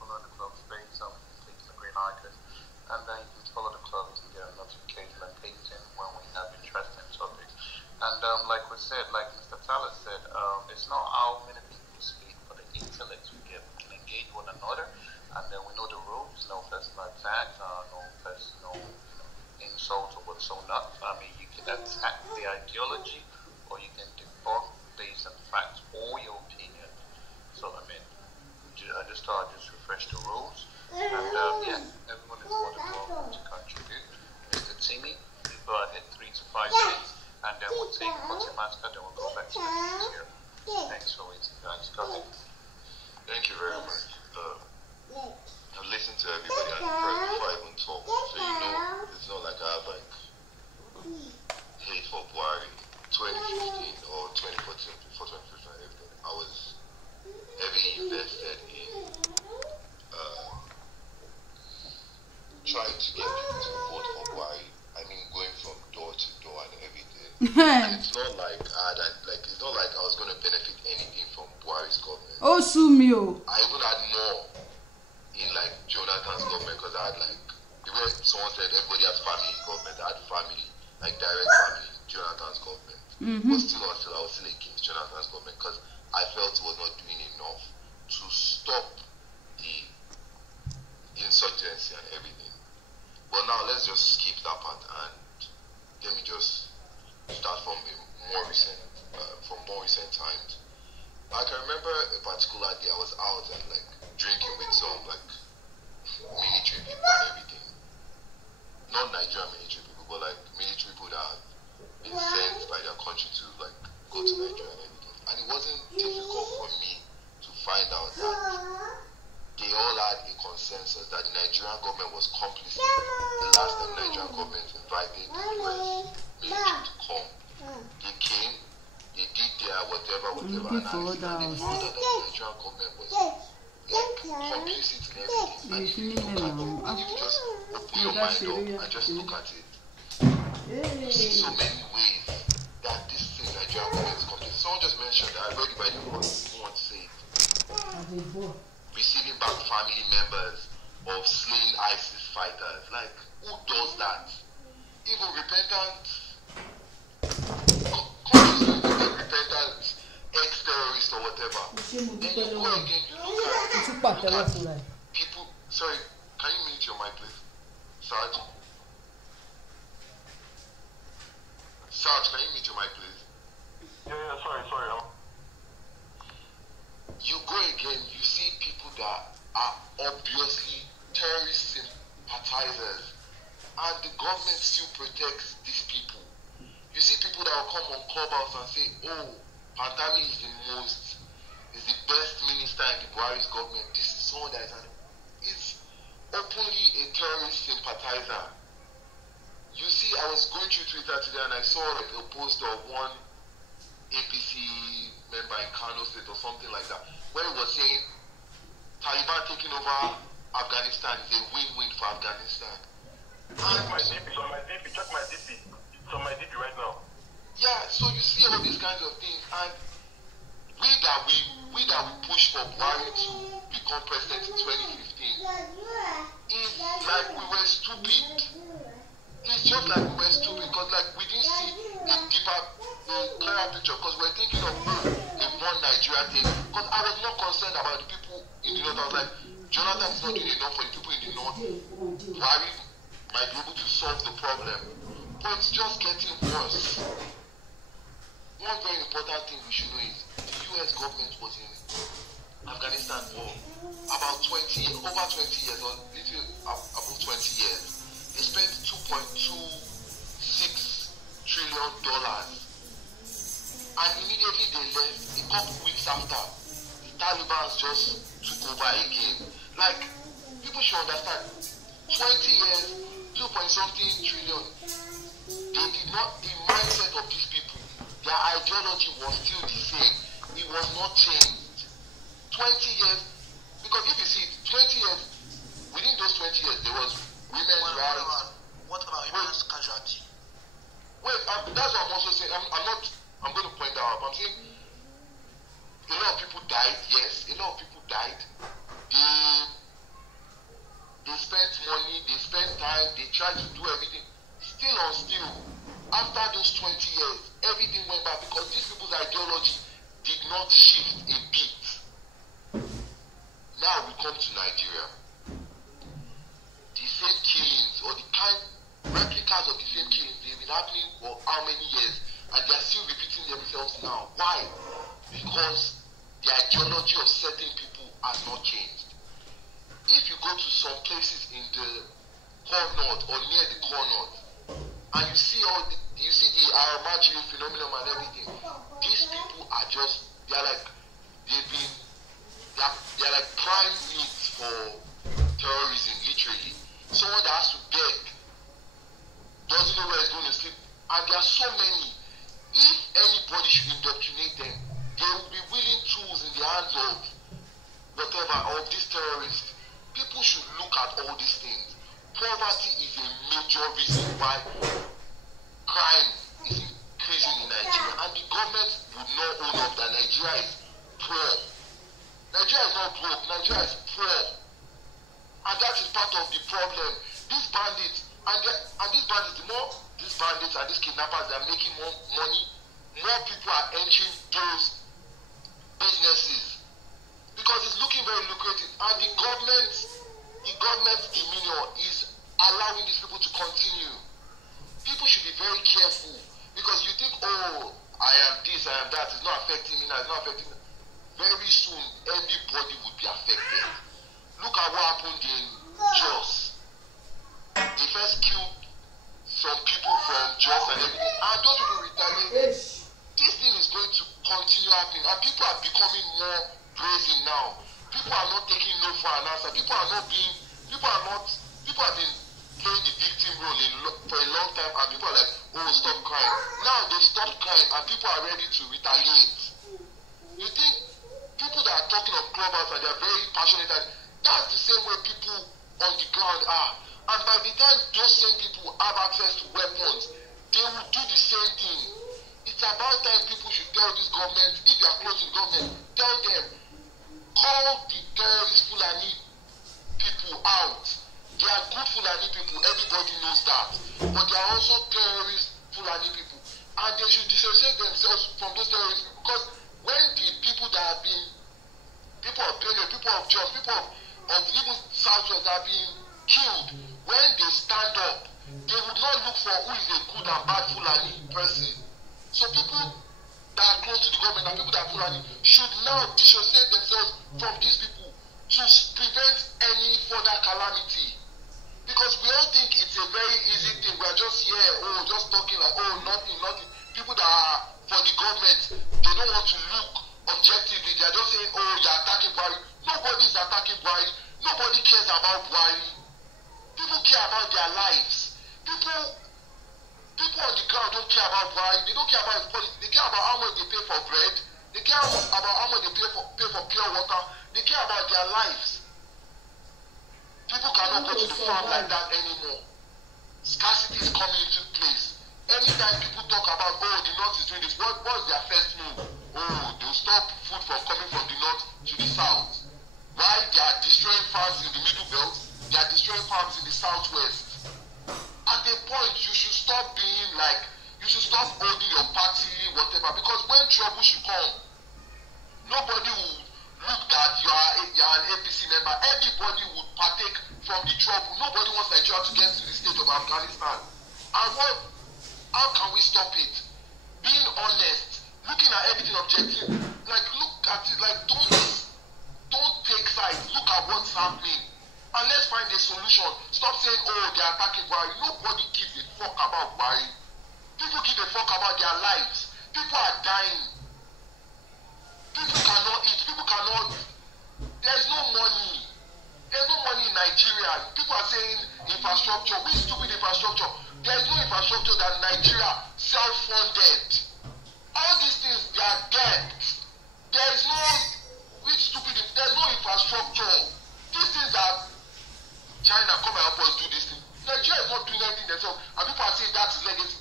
Follow the club space, click the green icon, and then you can follow the club to get a notification and patent when we have interesting topics. And like we said, like Mr. Tyler said, it's not how many people speak, but the intellect we get. We can engage one another, and then we know the rules. No personal attack, no personal insult or whatsoever. I mean, you can attack the ideology, or you can debunk based on facts or your opinion. So I mean, I just thought I'd just refresh the rules, and yeah, everyone is more than welcome to contribute. Mr. Timmy, we go ahead 3 to 5 minutes. And then we'll take Pute Master, then we'll go back to the here. Thanks for waiting, guys. Go ahead. Thank you very much. I've listened to everybody and before I even talk, so it's not like I have hate for Buhari 2015 or 2014, before 2015 and everything. I was heavily invested in trying to get people to vote for Buhari. I mean, going from door to door and everything. And it's not like it's not like I was going to benefit anything from Buhari's government. Oh, Sumio. I even had more in Jonathan's government because I had the way someone said everybody has family in government. I had family, direct family in Jonathan's government. But still, I was still against Jonathan's government because I felt it was not doing enough to stop the insurgency and everything. Well, now let's just skip that part and let me just start from more recent times. I can remember a particular day I was out and drinking with some military people and everything. Not Nigerian military people, but military people that have been sent by their country to go to Nigeria and everything. And it wasn't difficult for me to find out that they all had a consensus that the Nigerian government was complicit. The last time the Nigerian government invited the US military to come, they came, they did their whatever, and they found out that the Nigerian government was complicit in everything. And if you just open your mind up and just look at it, you see so many ways that this thing Nigerian government is complicit. Someone just mentioned that I read it by the word, I want to say it. Receiving back family members of slain ISIS fighters. Who does that? Even repentant ex-terrorists or whatever. Then you go again, you look at people. Sorry, can you mute your mic, please? Sarge, can you mute your mic, please? Yeah, sorry. are obviously terrorist sympathizers, and the government still protects these people. You see people that will come on Clubhouse and say, oh, Pantami is the best minister in the Buhari's government. This is someone that is openly a terrorist sympathizer. You see, I was going through Twitter today and I saw like a post of one APC member in Kano State or something like that, where he was saying Taliban taking over Afghanistan is a win-win for Afghanistan. Check my DP. It's on my DP right now. Yeah, so you see all these kinds of things, and we that we push for Buhari to become president in 2015 is like we were stupid. It's just like we were stupid because like we didn't see a clearer picture, because we're thinking of a one Nigeria thing. Because I was not concerned about the people in the north. I was like, Jonathan is not doing enough for the people in the north. Buhari might be able to solve the problem, but it's just getting worse. One very important thing we should know is the US government was in Afghanistan for about over 20 years, or little above 20 years. They spent $2.26 trillion, and immediately they left. A couple weeks after, the Taliban just took over again. Like, people should understand, 20 years, 2.something trillion. They did not, the mindset of these people, their ideology was still the same. It was not changed. 20 years, because if you see, 20 years, within those 20 years, there was women's rights. What about human casualty? Wait, that's what I'm also saying. I'm going to point that out. I'm saying a lot of people died. Yes, a lot of people died. They spent money, they spent time, they tried to do everything. Still on still, after those 20 years, everything went back because these people's ideology did not shift a bit. Now we come to Nigeria. The same killings, or the kind replicas of the same killings, they've been happening for how many years, and they are still repeating themselves now. Why? Because the ideology of certain people has not changed. If you go to some places in the core north or near the core north, and you see the Aramajiri phenomenon and everything, these people are just, they are like prime meat for terrorism, literally. Someone that has to beg, doesn't know where he's going to sleep, and there are so many. If anybody should indoctrinate them, they will be willing tools in the hands of whatever, of these terrorists. People should look at all these things. Poverty is a major reason why crime is increasing in Nigeria, and the government would not own up that Nigeria is poor. Nigeria is not broke, Nigeria is poor, and that is part of the problem. These bandits the more these bandits and these kidnappers are making more money, more people are entering those businesses because it's looking very lucrative, and the government's demeanor is allowing these people to continue. People should be very careful, because you think, oh, I am this, I am that, it's not affecting me now, it's not affecting me. Very soon, everybody would be affected. Look at what happened in Jos. They first killed some people from Jos and everything, and those people retaliated. This thing is going to continue happening, and people are becoming more brazen now. People are not taking no for an answer. People have been playing the victim role for a long time, and people are like, oh, stop crying. Now they stop crying, and people are ready to retaliate. You think people that are talking of Clubhouse and they are very passionate, and that's the same way people on the ground are. And by the time those same people have access to weapons, they will do the same thing. It's about time people should tell this government, if you are close to the government, tell them, call the terrorist Fulani people out. They are good Fulani people, everybody knows that. But they are also terrorist Fulani people. And they should dissociate themselves from those terrorists, because when the people that have been, people of Benue, people of Jos, people of even Southwest that have been killed, when they stand up, they would not look for who is a good and bad Fulani person. So people that are close to the government and people that are Fulani should now dissociate themselves from these people, to prevent any further calamity. Because we all think it's a very easy thing. We are just here, just talking like, nothing. People that are for the government, they don't want to look objectively. They are just saying, you're attacking Buhari. Nobody is attacking Buhari. Nobody cares about Buhari. People care about their lives. People on the ground don't care about Buhari. They don't care about his politics. They care about how much they pay for bread. They care about how much they pay for pure water. They care about their lives. People cannot go to the farm like that anymore. Scarcity is coming into place. Anytime people talk about, the North is doing this, what's their first move? They'll stop food from coming from the North to the South. Why? They are destroying farms in the Middle Belt. They are destroying farms in the Southwest. At a point, you should stop being like, you should stop holding your party, whatever, because when trouble should come, nobody will look that you are an APC member. Everybody would partake from the trouble. Nobody wants Nigeria to get to the state of Afghanistan. And how can we stop it? Being honest, looking at everything objective, like look at it, like don't take sides. Look at what's happening. And let's find a solution. Stop saying, they're attacking Buhari. Nobody gives a fuck about Buhari. People give a fuck about their lives. People are dying. People cannot eat. People cannot. There's no money. There's no money in Nigeria. People are saying infrastructure. Which stupid infrastructure? There's no infrastructure that Nigeria self-funded. All these things, they are dead. There's no. There's no infrastructure. These things that China come and help us do this thing. Nigeria is not doing anything themselves. And people are saying that's legacy.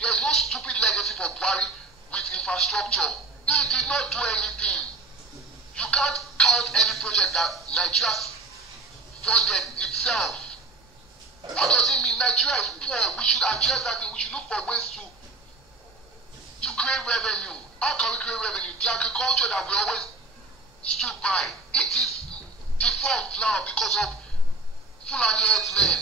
There's no stupid legacy for Buhari with infrastructure. He did not do anything. You can't count any project that Nigeria funded itself. What does it mean? Nigeria is poor. We should address that thing. We should look for ways to create revenue. How can we create revenue? The agriculture that we always stood by, it is defunct now because of Fulani headsmen.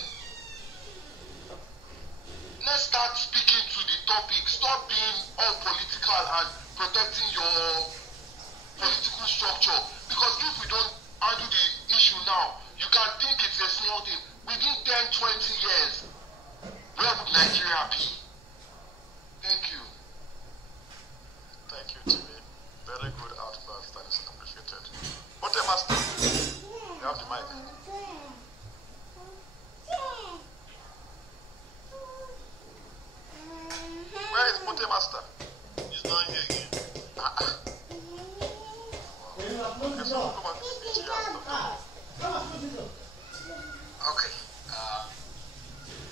Let's start speaking to the topic. Stop being all political and protecting your political structure. Because if we don't handle the issue now, you can think it's a small thing. Within 10, 20 years, where would Nigeria be? Thank you. Thank you, Timmy. Very good outburst. That is appreciated. Mote Master, you have the mic. Where is Mote Master? He's not here again. Okay, so come on, Okay.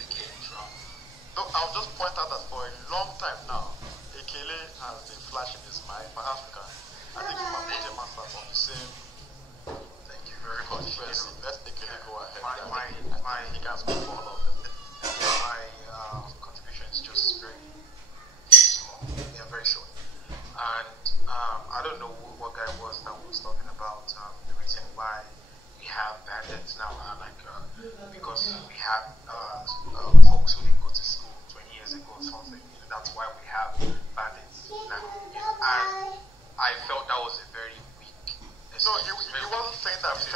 Again from. No, I'll just point out that for a long time now, Ekele has been flashing his mind. Perhaps we can, I think we can Mote Master from the same. Thank you very much. Let Ekele go ahead. He can speak for all of them. My contribution is just very small. They are very short. And I don't know what guy was that was talking about the reason why we have bandits now. Because we have folks who didn't go to school 20 years ago or something. That's why we have bandits now. And I felt that was a very weak. No, he wasn't saying that. He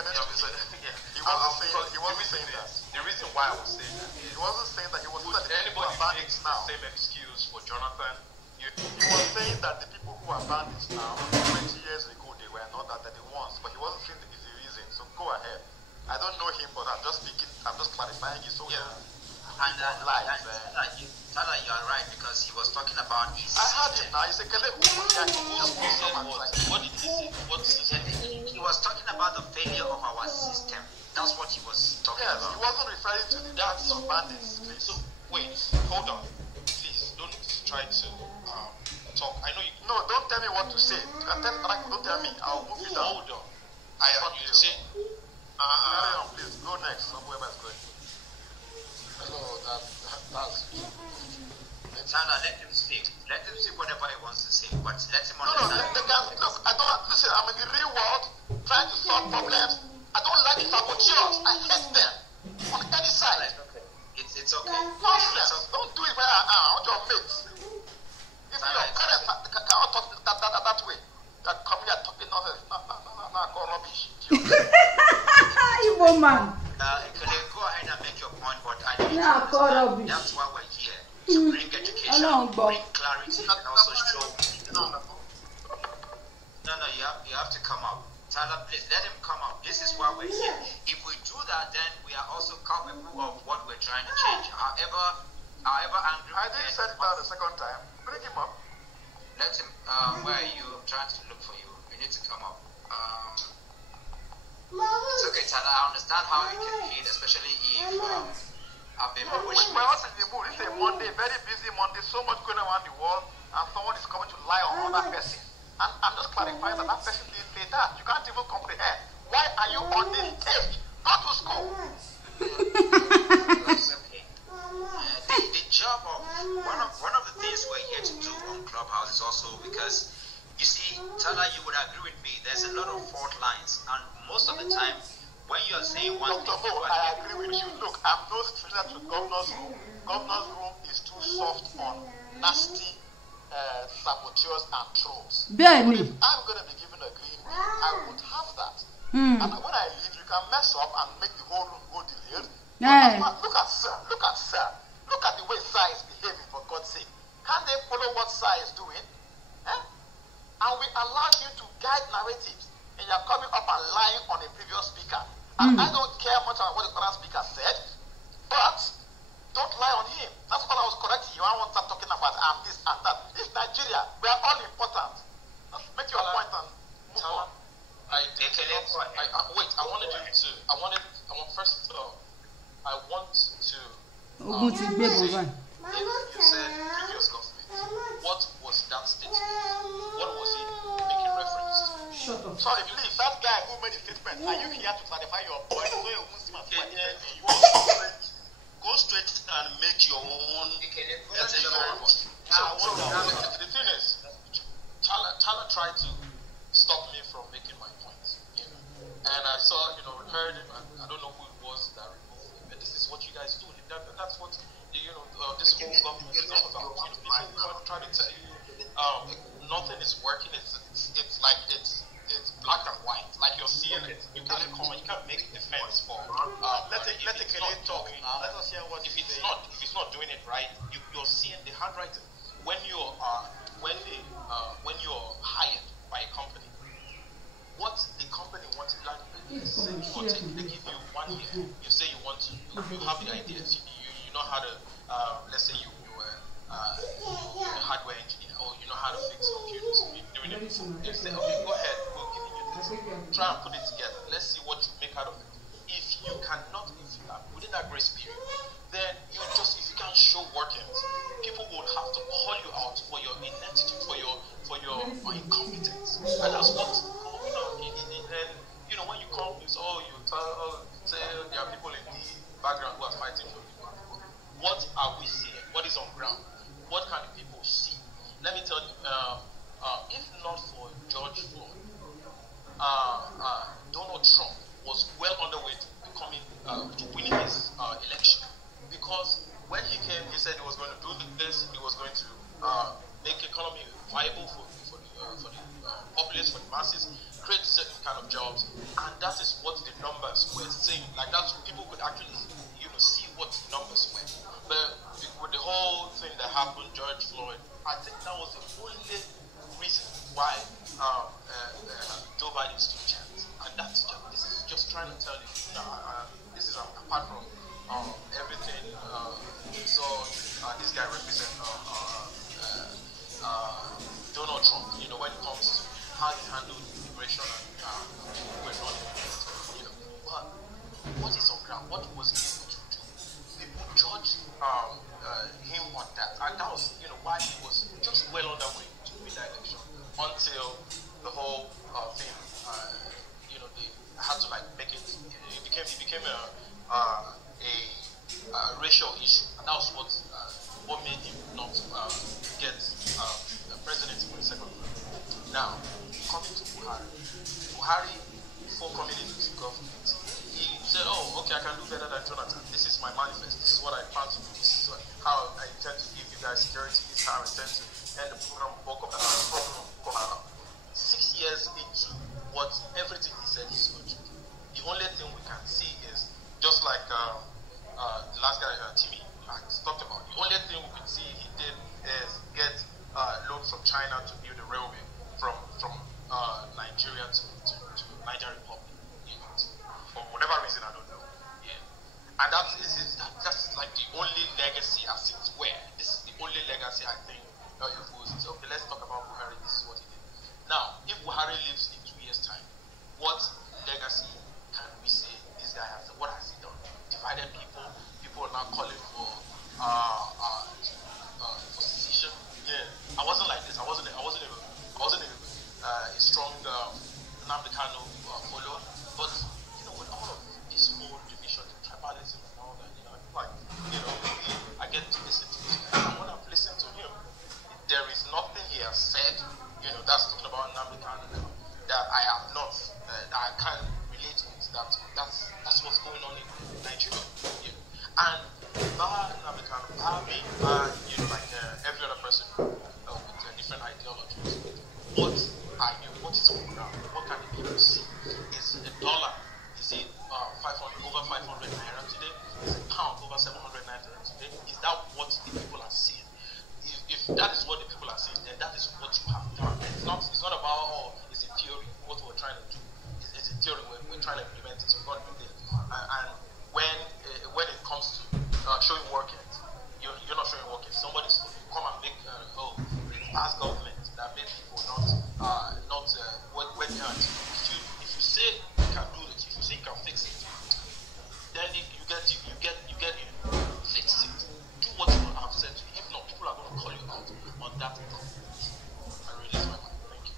wasn't saying that. The reason why I was saying that, he wasn't saying that. He was saying that anybody makes the same excuse for Jonathan. He was saying that the people who are bandits now, 20 years ago, they were not that the ones, but he wasn't saying that is the reason. So go ahead. I don't know him, but I'm just speaking. I'm just clarifying it. So yeah. And Tala, you are right because he was talking about his. I heard him now. He said, "What did he say? What system? He was talking about the failure of our system. That's what he was talking about. Yes, he wasn't referring to the deaths of bandits. Please. So wait, hold on. Please don't try to talk. I know you. No, don't tell me what to say. Don't tell me. I'll move you down. Hold on. I heard you say. Carry on, please. Go next. Whoever is going. Hello, that's. Sana, let him speak. Let him say whatever he wants to say, but let him understand. Look, I don't listen. I'm in the real world trying to solve problems. I don't like the saboteurs. I hate them on any side. Okay. It's okay. Nonsense. Don't do it where I want your mates. If your parents cannot talk that way. Come here talking nonsense. No, call rubbish. Evil man. Go ahead and make your point, but I need rubbish. That's why we're here, to bring education, bring clarity, and also show. No, you have to come up. Tyler, please let him come up. This is why we're here. If we do that, then we are also capable of what we're trying to change. However angry. I didn't set it out the second time. Bring him up. Let him. Where are you? I'm trying to look for you. You need to come up. It's okay, Tyler. I understand how you can feel, especially if I've been pushing. My house is in the mood. It's a Monday, very busy Monday. So much going around the world, and someone is coming to lie on another person. And I'm just clarifying that person didn't say that. You can't even comprehend. Why are you on this stage? Go to school. That's okay. The job of one of the things we're here to do on Clubhouse is also because, you see, Tala, you would agree with me. There's a lot of fault lines, and most of the time, when you're saying one Dr. thing, I agree with you. Look, I'm no stranger to governor's room. Governor's room is too soft on nasty saboteurs and trolls. Benny. If I'm going to be given a green bean, I would have that. And when I leave, you can mess up and make the whole room go delayed. Look at Sir. Look at the way Sir is behaving, for God's sake. Can't they follow what Sir is doing? And we allow you to guide narratives, and you're coming up and lying on a previous speaker. And I don't care much about what the current speaker said, but don't lie on him. That's what I was correcting you. I won't start talking about this and that. This Nigeria, we are all important. Let's make your point and move on. Wait, I want first of all, I want to Ogun ti gbé bọ̀ báyìí. if you said previous government, what was that statement? What was it making reference to? Shut up. Sorry, please, that guy who made the statement, are you here to clarify your point? So you won't see my point. Go straight and make your own. So the thing is, Tyler tried to stop me from making my points, and I saw, heard him. I don't know who it was that removed him, but this is what you guys do. That's what this whole government is all about. People try to tell you nothing is working. It's like it's black and white. Like you're seeing it. You can't make defense for. Let the Kele talk now. Let us hear what if it's not doing it right, you're seeing the handwriting. When you're hired by a company, what the company wants, like they give you 1 year. You say you have the ideas. You know how to. Let's say you're a hardware engineer, or you know how to fix computers. You're doing it before. They say, okay, go ahead. We're giving you this. Try and put it together. Let's see what you make out of it. If you cannot, within that grace period, then if you can't show workings, people will have to call you out for your ineptitude, for your incompetence, and that's what's going on. And when you come, you say there are people in the background who are fighting for people. What are we seeing? What is on ground? What can the people see? Let me tell you, if not for George Floyd, Donald Trump was well on the way to winning his election, because when he came, he said he was going to do this. He was going to make economy viable for the populace, for the masses, create certain kind of jobs, and that is what the numbers were saying. Like that's what people could actually, see what the numbers were. But with the whole thing that happened, George Floyd, I think that was the only reason why Joe Biden stood a chance. And this is just trying to tell you, this is apart from everything. So this guy represents Donald Trump. When it comes to how he handled immigration and we're not immigrants. But what is on ground? What was he able to do? People judged him on that, and that was why he was just well on the way to win that election until the whole thing. They had to make it. It became a racial issue, and that was what made him not get the presidency for the second time. Now, coming to Buhari, before coming into government, he said, "Oh, okay, I can do better than Jonathan. This is my manifest. This is what I plan to do. This is how I intend to give you guys security. This is how I intend to end the program of Boko Haram." 6 Nigeria to Niger Republic. For whatever reason, I don't know. And that's like the only legacy as it were. This is the only legacy I think okay, let's talk about Buhari. This is what he did. Now, if Buhari lives in 2 years' time, what legacy can we say this guy has? What has he done? Divided people. People are now calling for secession. Yeah, I wasn't like this. I wasn't a strong Nnamdi Kanu follower. But with all of this whole division, tribalism, and all that, I get to listen to this guy. And when I've listened to him, there is nothing he has said, that's talking about Nnamdi Kanu that I have not, I can't relate with. That's what's going on in Nigeria. And Nnamdi Kanu, like every other person with different ideologies, what is on the ground? What can the people see? Is a dollar? Is it over 500 naira today? Is a pound over 700 naira today? Is that what the people are seeing? If that is what the people are saying, then that is what you have done. It's not about, it's in theory, what we're trying to do. It's in theory, we're trying to implement it. We're going to do it. And when it comes to showing work ethic, you're not showing work ethic. Somebody's come and make, it's past government that made people not when if you say you can do it, if you say you can fix it, then you get in, fix it. Do what you have said to you. If not, people are going to call you out on that. I release my mind. Thank you.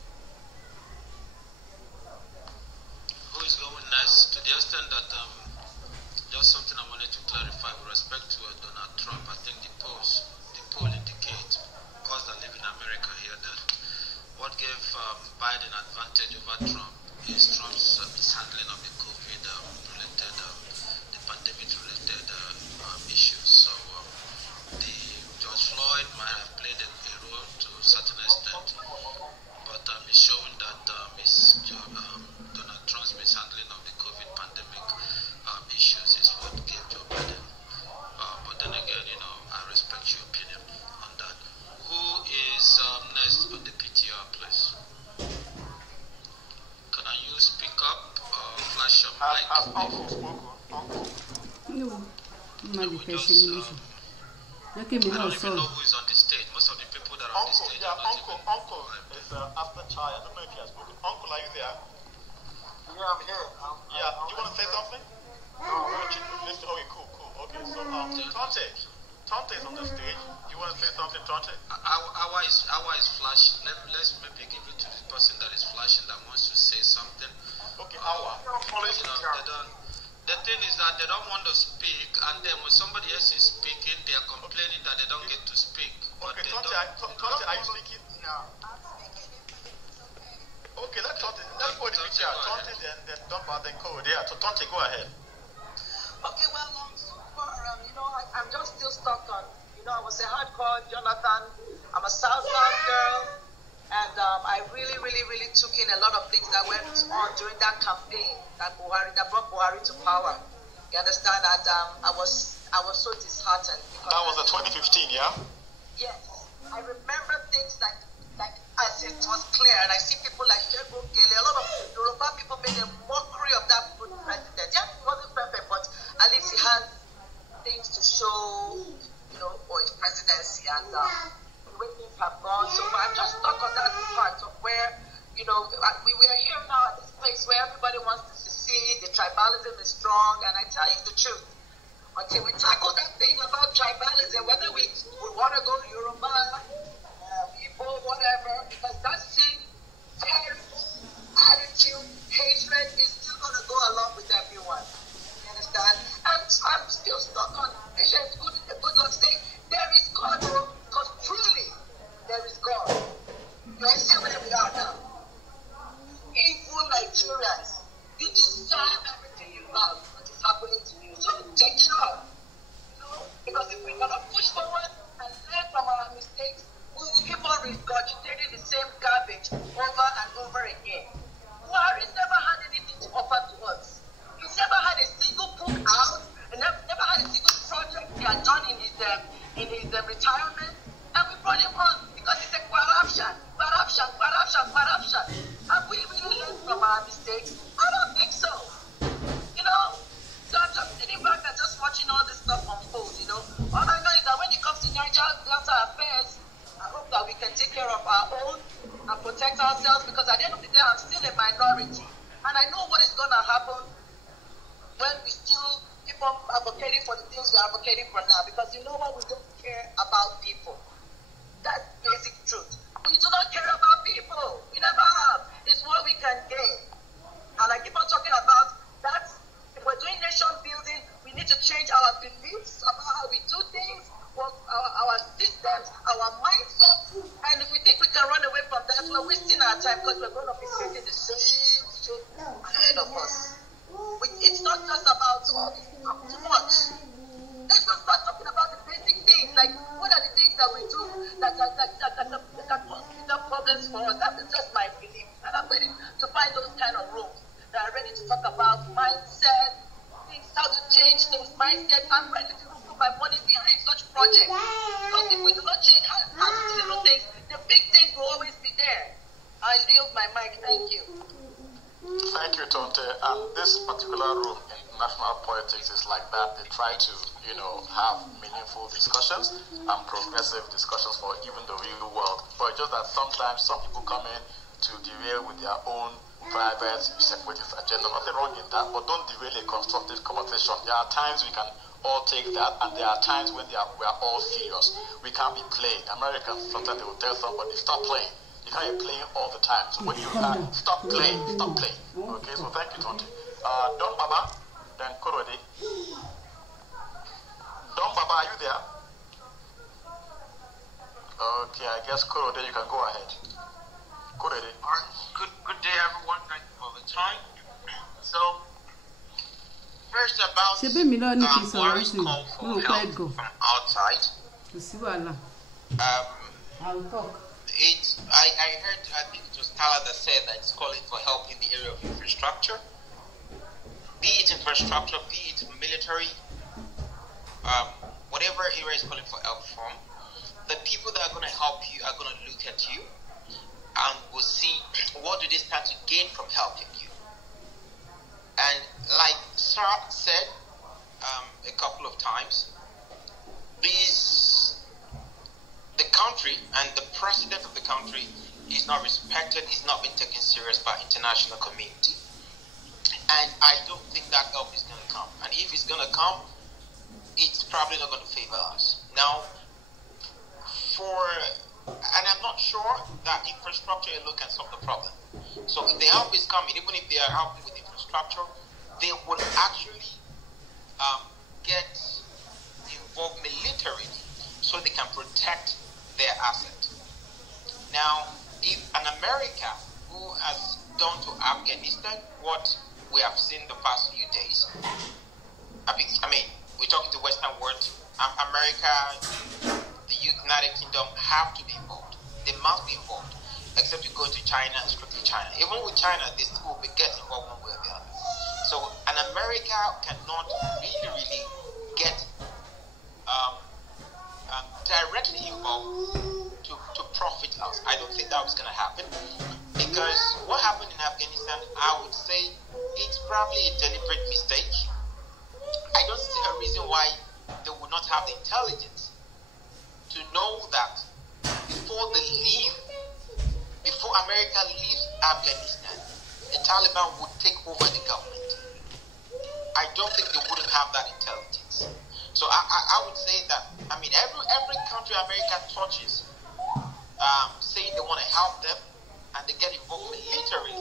Who is going next? To the extent that just something I wanted to clarify with respect to Donald Trump. I think the poll indicate us that live in America here that what gave Biden advantage over Trump is Trump's mishandling of the COVID-related, the pandemic-related issues. So the George Floyd might have played a role to a certain extent, but it's showing that Donald Trump's mishandling of the COVID pandemic issues is what gave Joe Biden. But then again, I respect your opinion on that. Who is next on the PTR, please? Can you speak up or flash your mic? No, I'm not the person. I don't even know who is on the stage. Most of the people that are on the stage are not Uncle is after Chai. I don't know if he has spoken. Uncle, are you there? Yeah, I'm here. Do you want to say something? Okay, cool. Okay, so Tonte is on the stage. You want to say something, Tonte? Awa is flashing. Let's maybe give it to the person that is flashing that wants to say something. Okay, Awa. The thing is that they don't want to speak, and then when somebody else is speaking, they are complaining that they don't get to speak. Okay, Tonte, are you speaking? No. Okay, let's go to the picture. Tonte, then Dumba, then Code. Yeah, so Tonte, go ahead. Okay, well, I'm just still stuck on, I was a hardcore Jonathan. I'm a South girl, and I really, really, really took in a lot of things that went on during that campaign that brought Buhari to power. You understand? And I was so disheartened. That was the 2015, yeah? Yes. I remember things like as it was clear, and I see people like GBOGBO, a lot of Yoruba people made a mockery of that good president. Yeah, it wasn't perfect, but at least he had things to show, for his presidency, and the way things have gone. So I'm just stuck on that part of where, we are here now at this place where everybody wants to secede, the tribalism is strong, and I tell you the truth, until we tackle that thing about tribalism, whether we want to go to Yoruba, Igbo, whatever, because that same attitude, hatred is still going to go along with everyone. You understand? And I'm still stuck on Asians. Good Lord saying, there is God, because truly there is God. You see where we are now. Evil Nigerians, you deserve everything you love that is happening to you. So take charge. Because if we're going to push forward and learn from our mistakes, we will keep on regurgitating the same garbage over and over again. Buhari never had anything to offer to us. He's never had a single book out, and never had a single project he had done in his retirement. And we brought him on because he said corruption. Have we really learned mistakes? I don't think so. You know? So I'm just sitting back and just watching all this stuff unfold, you know? All I know is that when it comes to Nigerian affairs, I hope that we can take care of our own and protect ourselves, because at the end of the day, I'm still a minority. And I know what is going to happen when we still keep on advocating for the things we're advocating for now, because you know what? We don't care about people. That's basic truth. We do not care about people. We never have. It's what we can gain. And I keep on talking about that. If we're doing nation building, we need to change our beliefs about how we do things, our systems, our mindset. And if we think we can run away from that, we're wasting our time, because we're going to be facing the same shit ahead of us. It's not just about too much. Let's just start talking about the basic things, like what are the things that we do that cause bigger problems for us. That is just my belief, and I'm ready to find those kind of rooms that are ready to talk about mindset, things, how to change things, mindset. I'm ready to put my money behind such projects, because if we do not change how to do little things, the big things will always be there. I yield my mic. Thank you. Thank you, Tonte. And this particular room in national politics is like that. They try to, have meaningful discussions and progressive discussions for even the real world. But it's just that sometimes some people come in to derail with their own private separatist agenda. Nothing wrong in that, but don't derail a constructive conversation. There are times we can all take that, and there are times when we are all serious. We can't be playing. Americans, sometimes they will tell somebody, stop playing. You can't be playing all the time. So when you stop playing. Okay, so thank you, Tonte. Don Baba, then Korode. Don Baba, are you there? Okay, I guess Korode, you can go ahead. Korode. All right. Good day, everyone. Thank you for the time. So, first about Buhari's call for help from outside. I'll talk. I heard, I think it was Tala that said that it's calling for help in the area of infrastructure. Be it infrastructure, be it military, whatever area is calling for help from, the people that are going to help you are going to look at you and will see what do they stand to gain from helping you. And like Sarah said a couple of times, the country and the president of the country is not respected, is not being taken serious by international community. And I don't think that help is going to come. And if it's going to come, it's probably not going to favor us. Now, and I'm not sure that infrastructure alone can solve the problem. So if the help is coming, even if they are helping with infrastructure, they would actually get involved militarily so they can protect their asset. Now, if an America who has done to Afghanistan what we have seen the past few days, I mean, we're talking to Western world, America, the United Kingdom have to be involved. They must be involved, except you go to China and strictly China. Even with China, they still will get involved one way or the other. So an America cannot really get directly involved to profit us. I don't think that was going to happen, because what happened in Afghanistan, I would say it's probably a deliberate mistake. I don't see a reason why they would not have the intelligence to know that before America leaves Afghanistan, the Taliban would take over the government. I don't think they wouldn't have that intelligence. So I would say that, I mean, every country America touches, saying they want to help them, and they get involved militarily,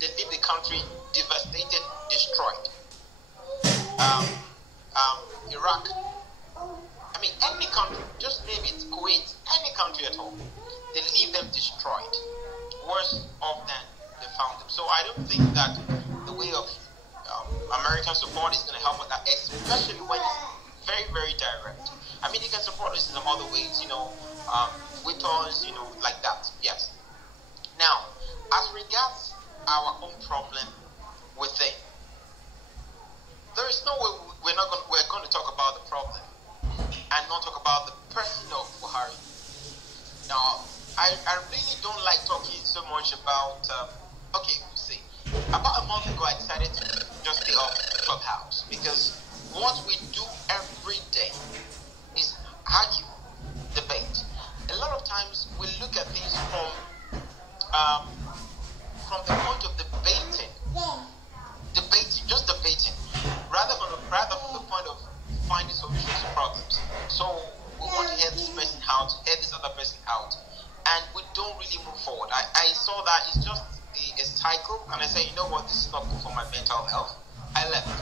they leave the country devastated, destroyed. Iraq, I mean, any country, just name it, Kuwait, any country at all, they leave them destroyed, worse off than they found them. So I don't think that the way of American support is going to help with that, especially when it's very, very direct. I mean, you can support us in some other ways, with us, like that, yes. Now, as regards our own problem within, there is no way we're going to talk about the problem and not talk about the person of Buhari. Now, I really don't like talking so much about, about a month month ago, I decided to just stay off Clubhouse because what we do every day is argue, debate. A lot of times we look at things from the point of debating, just debating, rather from the point of finding solutions to problems. So we want to hear this person out, hear this other person out, and we don't really move forward. I saw that it's just a cycle, and I said, you know what, this is not good for my mental health. I left.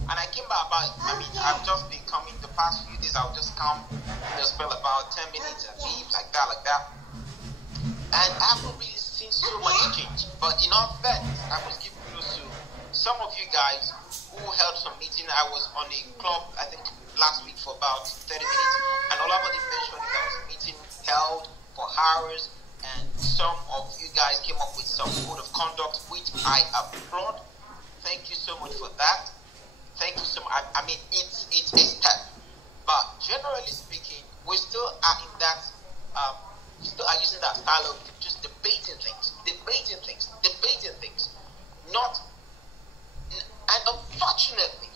And I came back I've just been coming the past few days. I'll just come, just spend about 10 minutes and leave, like that. And I haven't really seen so much change. But in all fairness, I must give kudos to some of you guys who held some meeting. I was on a club, I think, last week for about 30 minutes. And all about it mentioned there was a meeting held for hours. And some of you guys came up with some code of conduct, which I applaud. Thank you so much for that. Thank you so much. I mean, it's a step. But generally speaking, we still are in that, we still are using that style of just debating things. And unfortunately,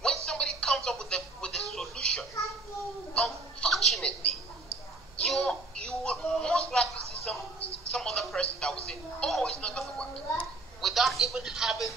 when somebody comes up with a solution, unfortunately, you will most likely see some other person that will say, oh, it's not going to work, without even having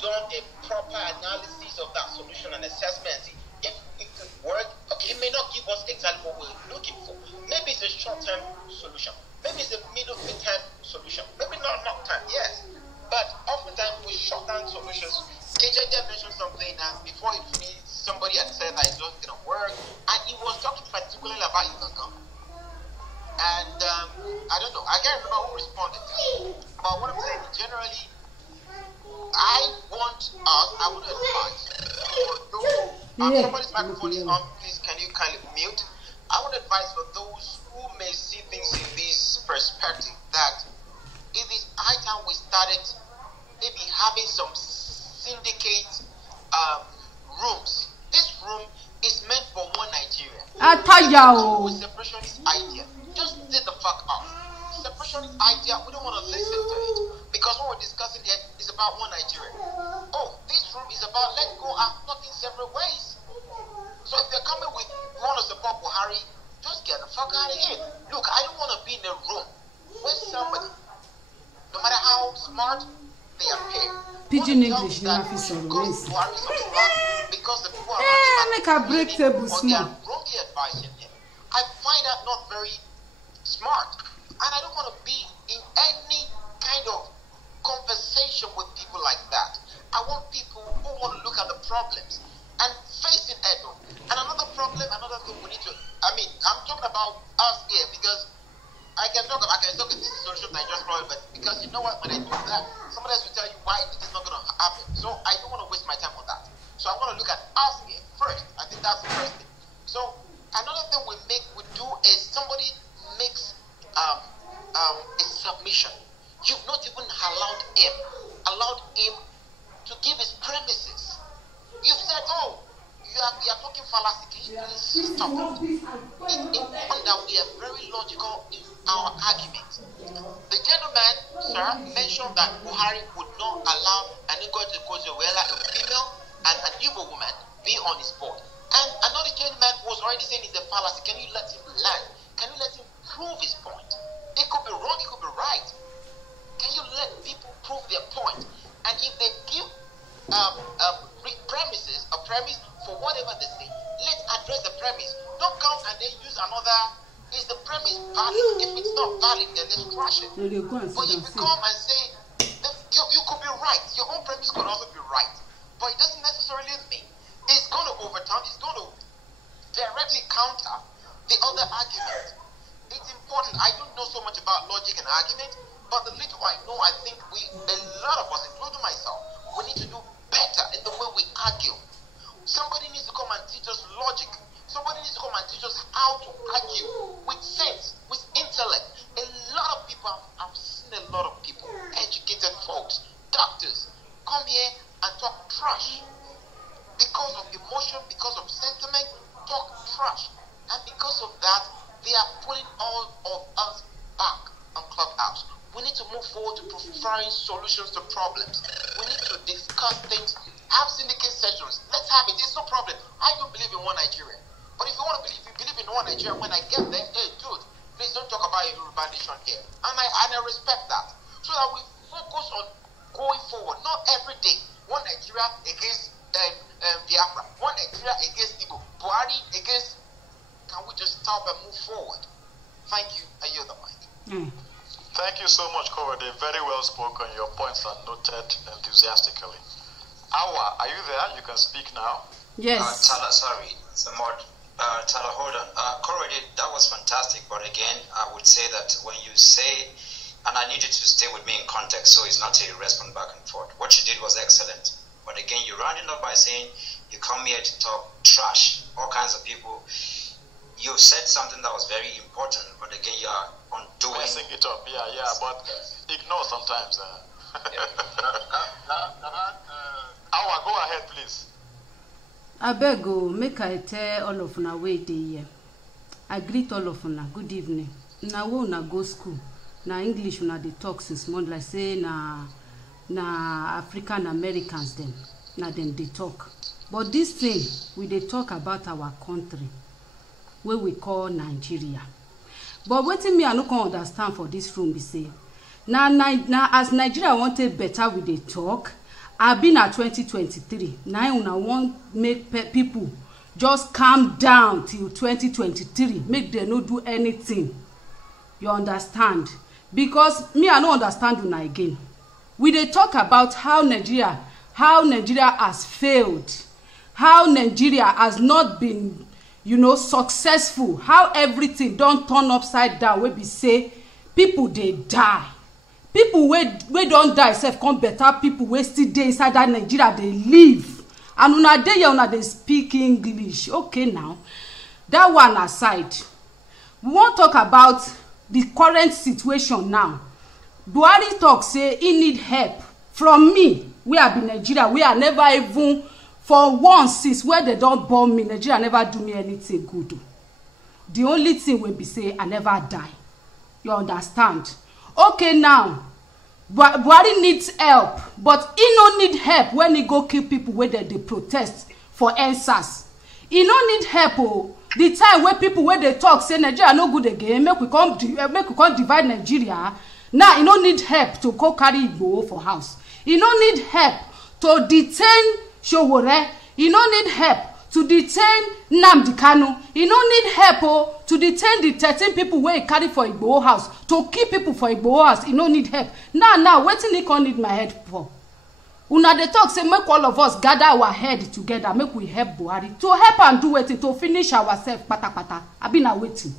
done a proper analysis of that solution and assessment. If it could work, okay, it may not give us exactly what we're looking for. Maybe it's a short-term solution. Maybe it's a middle-term solution. Maybe not long-term, yes. But oftentimes with short-term solutions, KJ mentioned something and before it finished, somebody had said that it's not going to work. And he was talking particularly about Igangan. And I don't know, I can't remember who responded. But what I'm saying, generally, I would advise for those, somebody's microphone is on, please can you kindly mute? I would advise for those who may see things in this perspective that it is high time we started maybe having some syndicate rooms. This room is meant for one Nigeria. Separationist idea. Just sit the fuck up. Separationist idea, we don't want to listen to it. Because what we're discussing here is about one Nigeria. Oh, this room is about let's go and fuck in several ways. So if they're coming with, we want to support Buhari, just get the fuck out of here. Look, I don't want to be in a room where somebody, no matter how smart they appear, Pidgin English, you have to say because the people are make a break table small. Wrongly advising him. I find that not very smart. And I don't want to be in any kind of conversation with people like that. I want people who want to look at the problems and face it head on. And another thing we need to, I'm talking about us here because I can talk this is a solution that I just brought, but because you know what, when I do that, somebody else will tell you why it is not going to happen. So I don't want to waste my time on that. So I want to look at us here first. I think that's the first thing. So another thing we do is somebody makes a submission. You've not even allowed him to give his premises. You've said, oh, you are talking fallacy. Can you please stop it? It's important that we are very logical in our argument. The gentleman, sir, mentioned that Buhari would not allow an Ngozi-Okonjo-Iweala, a female, and an Igbo woman be on his board. And another gentleman was already saying it's a fallacy. Can you let him learn? Can you let him prove his point? It could be wrong, it could be right. Can you let people prove their point? And if they give a premise for whatever they say, let's address the premise. Don't come and then use another. Is the premise valid? If it's not valid, then let's trash it. But if you come and say, you could be right, your own premise could also be right. But it doesn't necessarily mean it's going to overturn, it's going to directly counter the other argument. It's important. I don't know so much about logic and argument, but the little I know, I think a lot of us, including myself, we need to do better in the way we argue. Somebody needs to come and teach us logic. Somebody needs to come and teach us how to argue with sense, with intellect. A lot of people, I've seen a lot of people, educated folks, doctors, come here and talk trash. Because of emotion, because of sentiment, talk trash. And because of that, they are pulling all of us back on Clubhouse. We need to move forward to providing solutions to problems. We need to discuss things, have syndicate sessions. Let's have it. It's no problem. I don't believe in one Nigeria. But if you want to believe, you believe in one Nigeria, when I get there, hey, dude, please don't talk about a Yoruba nation here. And I respect that. So that we focus on going forward, not every day. One Nigeria against Biafra, one Nigeria against Igbo, Buhari against. Can we just stop and move forward? Thank you. I yield the mic. Thank you so much, Korede. Very well spoken. Your points are noted enthusiastically. Awa, are you there? You can speak now. Yes. Tala, sorry, Tala, hold on. Korede, that was fantastic. But again, I would say that when you say, and I need you to stay with me in context, so it's not a respond back and forth. What you did was excellent. But again, you're rounding up by saying you come here to talk trash, all kinds of people. You said something that was very important, but again, you are undoing. Messing it up, yeah, but ignore sometimes. Awa, go ahead, please. I beg you, make I tell all of una wait dey here. I greet all of una. Good evening. Na we una go school. Na English una dey talk since morning, like say na African Americans them. Na them dey talk. But this thing we dey talk about our country, where we call Nigeria. But wetin me I no can understand for this room be say, now as Nigeria wanted better with the talk, I've been at 2023. Now una want make people just calm down till 2023, make them no do anything. You understand? Because me I no understand una again. We dey talk about how Nigeria has failed, how Nigeria has not been, successful, how everything don't turn upside down. We be say people they die, people we don't die self come better, people we still dey inside that Nigeria they live, and una dey here una dey speak English. Okay, now that one aside, we won't talk about the current situation now. Buhari talk say he need help from me. We have been Nigeria, we are never even for once since where they don't bomb me, Nigeria never do me anything good. The only thing will be say I never die. You understand? Okay, now Buhari needs help, but he no need help when he go kill people where they protest for answers. He no need help. Oh, the time where people where they talk say Nigeria no good again, make we come divide Nigeria. Now he no need help to go carry Igbo for house. He no need help to detain Showore. He no need help to detain Nnamdi Kanu. He no need help to detain the 13 people where he carry for Igbo house, to keep people for Igbo house. He no need help. Now, wetin he can need my head for? Una dey talk say make all of us gather our head together, make we help Buhari to help and do wetin to finish ourselves patapata. I been a waiting.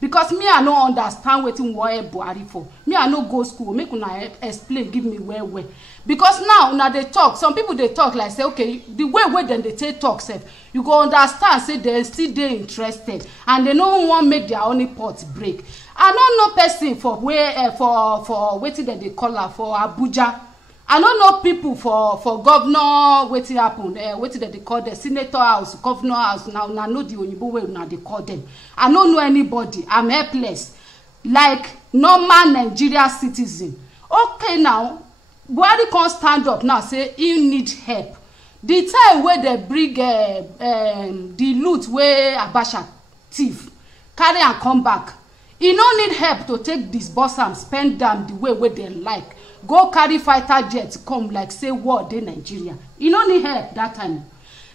Because me I no understand wetin we help Buhari for. Me I no go school, make una explain, give me where. Because now una dey talk, some people they talk like say okay, the way then they say talk self, you go understand say they still dey interested and they no want make their only pot break. I don't know person for where for wetin that they call her for Abuja. I don't know people for governor wetin happen wetin that they call the senator house, governor house. Now know the Oyibo way now they call them. I don't know anybody. I'm helpless like normal Nigeria citizen. Okay, now Buhari can't stand up now say he need help. The time where they bring the loot where Abacha thief carry and come back, he no need help to take disburse and spend them the way where they like. Go carry fighter jets come like say war dey Nigeria. He no need help that time.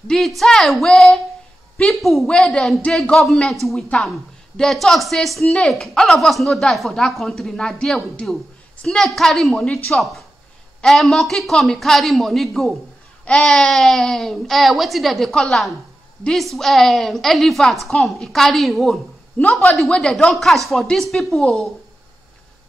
The time where people where then dey government with them, they talk say snake. All of us no die for that country. Now there we do. Snake carry money chop. Monkey come, he carry money go. Wetin they call am? This elephant come, he carry him own. Nobody where they don't catch for these people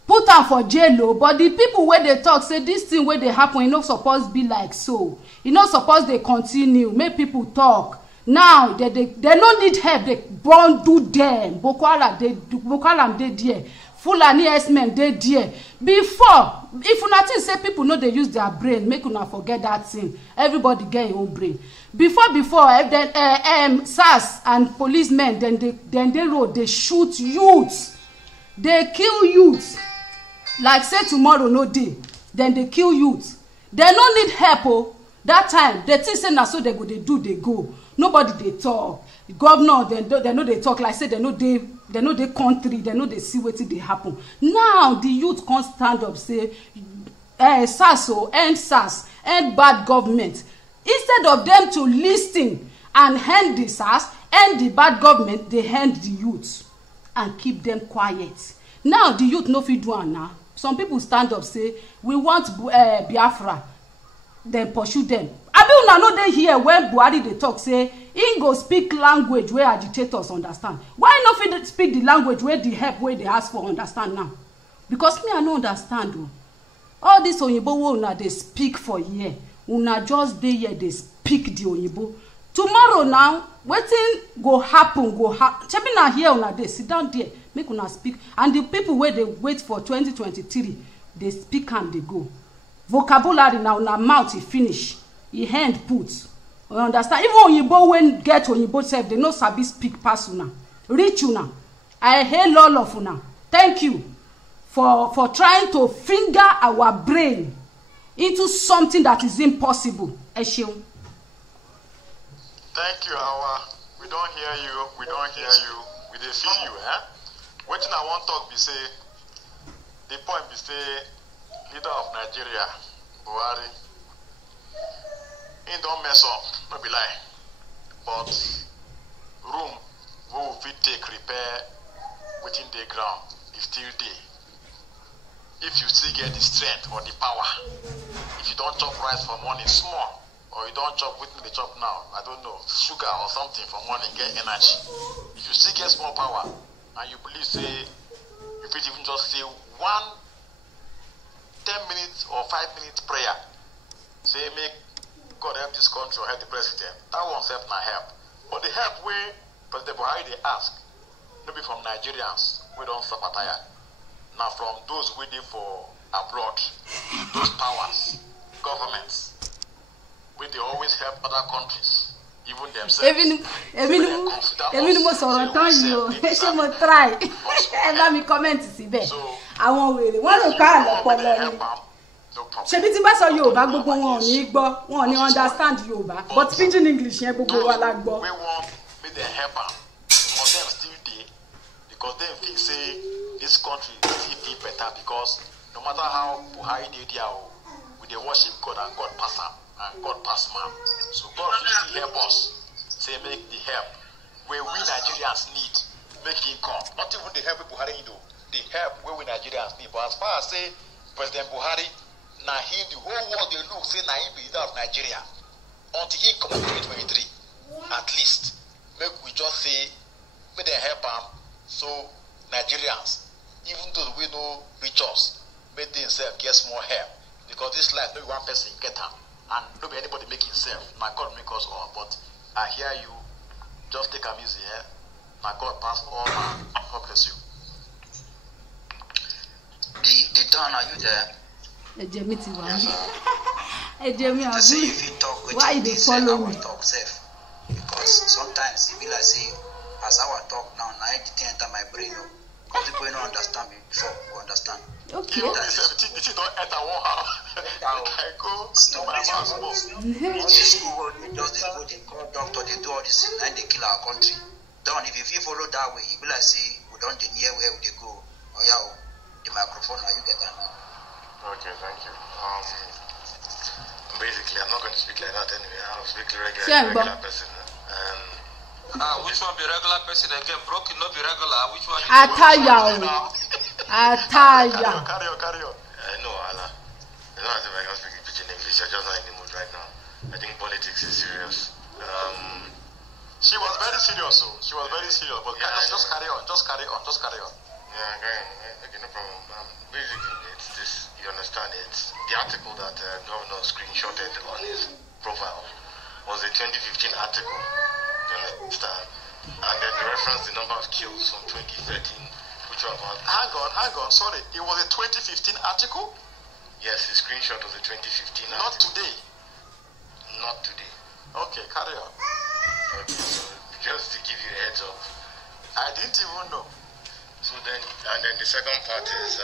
put am for jail. But the people where they talk say this thing where they happen, e no suppose be like so. E no suppose they continue. Make people talk. Now they no need help. They born do them. Boko Haram dey there. Fulani S-men dey there. Before, if una think say people know they use their brain, make una forget that thing. Everybody get your own brain. Before, then SARS and policemen, then they road, they shoot youths, they kill youths. Like say tomorrow no day, then they kill youths. They no need help. Oh, that time they think say na so they go they do they go. Nobody they talk. Governor they know they talk like say they know they country, they know they see wetin dey happen. Now the youth can't stand up say SARS end SARS, end bad government. Instead of them to listen and end the SARS, end the bad government, they end the youth and keep them quiet. Now the youth no fit do am now. Some people stand up say we want Biafra, then pursue them. Abi una no dey here when Buhari dey talk say he go speak language where agitators understand. Why no fit speak the language where the help wey dey ask for understand now? Because me I no understand o. All this Oyinbo wey una dey speak for here, una just dey here dey speak the Oyinbo. Tomorrow now, wetin go happen go happen. Shebi na here una dey sit down there make una speak, and the people wey dey wait for 2023 dey speak am dey go. Vocabulary na una mouth e finish, e hand put. You understand? Even Oyinbo when get Oyinbo sef, they no sabi speak pass una. Reach una. I hail all of una. Thank you for trying to finger our brain into something that is impossible. Esheun. Thank you, Awa. We don't hear you. We don't hear you. We dey feel you, eh? Wetin I want talk be say, the point be say, leader of Nigeria, Buhari, he don't mess up, no be lie. But room we will fit take repair within the ground is still there. If you still get the strength or the power, if you don't chop rice for morning small, or you don't chop with the chop now, I don't know, sugar or something for morning, get energy. If you still get small power, and you believe say, you fit even just say 10 minutes or 5 minutes prayer, say make God help this country or help the president, that won't help my help. But the help we President Buhari they ask, maybe from Nigerians, we don't suffer tired. Now from those waiting for abroad, those powers, governments, where they always help other countries, even themselves. Even most of the time you try. Let me comment síbẹ̀. Àwọn wèrè wọ́n lè ká àlọ́pọ̀lọ́ ni. Ṣebí tí bá sọ Yorùbá gbogbo wọn ò ní gbọ́, wọn ò ní understand Yorùbá, but pidgin English yẹn gbogbo wa la gbọ́. We want make them help am, but them still dey because them think say this country still be better because no matter how Buhari dey there, we dey worship God and God pass am and God pass man. So God fit help us. Say make the help where we Nigerians need, make it come. Not even the help Buhari do, the help where we Nigerians need. But as far as say President Buhari, now him the whole world they look say now he be leader of Nigeria until he come in 2023. At least make we just say make them help him. So Nigerians, even though we know reach us, make themselves get more help because this life no one person get them and no be anybody make himself. My God make us all, but I hear you. Just take them easy, eh? My God pass all man. God bless you. The Don, are you there? Ejemi ti wa. Yes, Ejemi to say if you talk with why they follow me? Talk safe. Because sometimes it be like say, as I talk now, I didn't enter my brain. Because people don't understand me before we understand. Okay. If you don't enter one house, I go to my house. School, they just they go, they call doctor, they do all this thing, and they kill our country. Don, if you follow that way, it be like say, we don't near where they go. Oh yeah, the microphone, now you get that now. Okay, thank you. Basically, I'm not going to speak like that anyway. I'll speak regular person. Which one be regular person again? Broken, not be regular. Which one? Ataya. Carry on. No, Allah. I don't think I can speak pidgin English. I'm just not in the mood right now. I think politics is serious. She was very serious, so she was very serious. But yeah, just carry on. Yeah, okay, no problem. Basically, it's this. You understand? It's the article that Governor screenshotted on his profile was a 2015 article. You understand? And then the reference the number of kills from 2013, which were about. Hang on. Sorry, it was a 2015 article. Yes, the screenshot was a 2015. Not today. Okay, carry on. Okay, so just to give you a heads up, I didn't even know. So then, and then the second part is.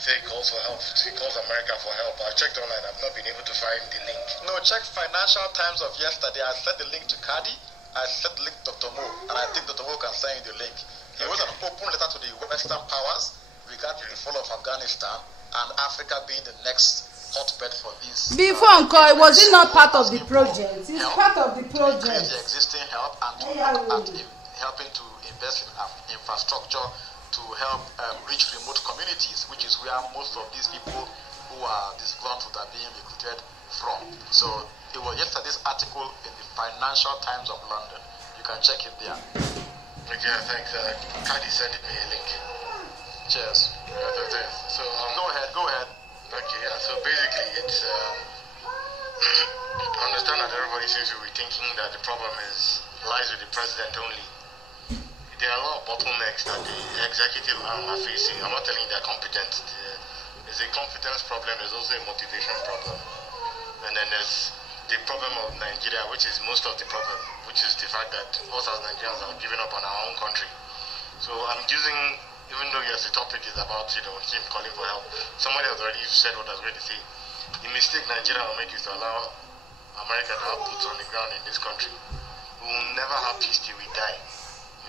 He said he calls for help. He calls America for help. I checked online. I've not been able to find the link. No, check Financial Times of yesterday. I sent the link to Kadi. I sent the link to Dr. Mo. And I think Dr. Mo can send you the link. He wrote an open letter to the Western powers regarding the fall of Afghanistan and Africa being the next hotbed for this. Before Uncle, was it not part of the project? It's part of the project. Increase the existing help and to helping to invest in infrastructure to help reach remote communities, which is where most of these people who are disgruntled are being recruited from. So it was yesterday's article in the Financial Times of London. You can check it there. Okay, thanks. Kadi sent me a link. Cheers. So go ahead. Okay, yeah. So basically, it's I understand that everybody seems to be thinking that the problem lies with the president only. There are a lot of bottlenecks that the executive arm are facing. I'm not telling you they're competent. There's a competence problem. There's also a motivation problem, and then there's the problem of Nigeria, which is most of the problem, which is the fact that us as Nigerians are giving up on our own country. So I'm using, even though yes, the topic is about him calling for help. Somebody has already said what I was going to say. The mistake Nigeria will make is to allow America to have boots on the ground in this country. We will never have peace till we die,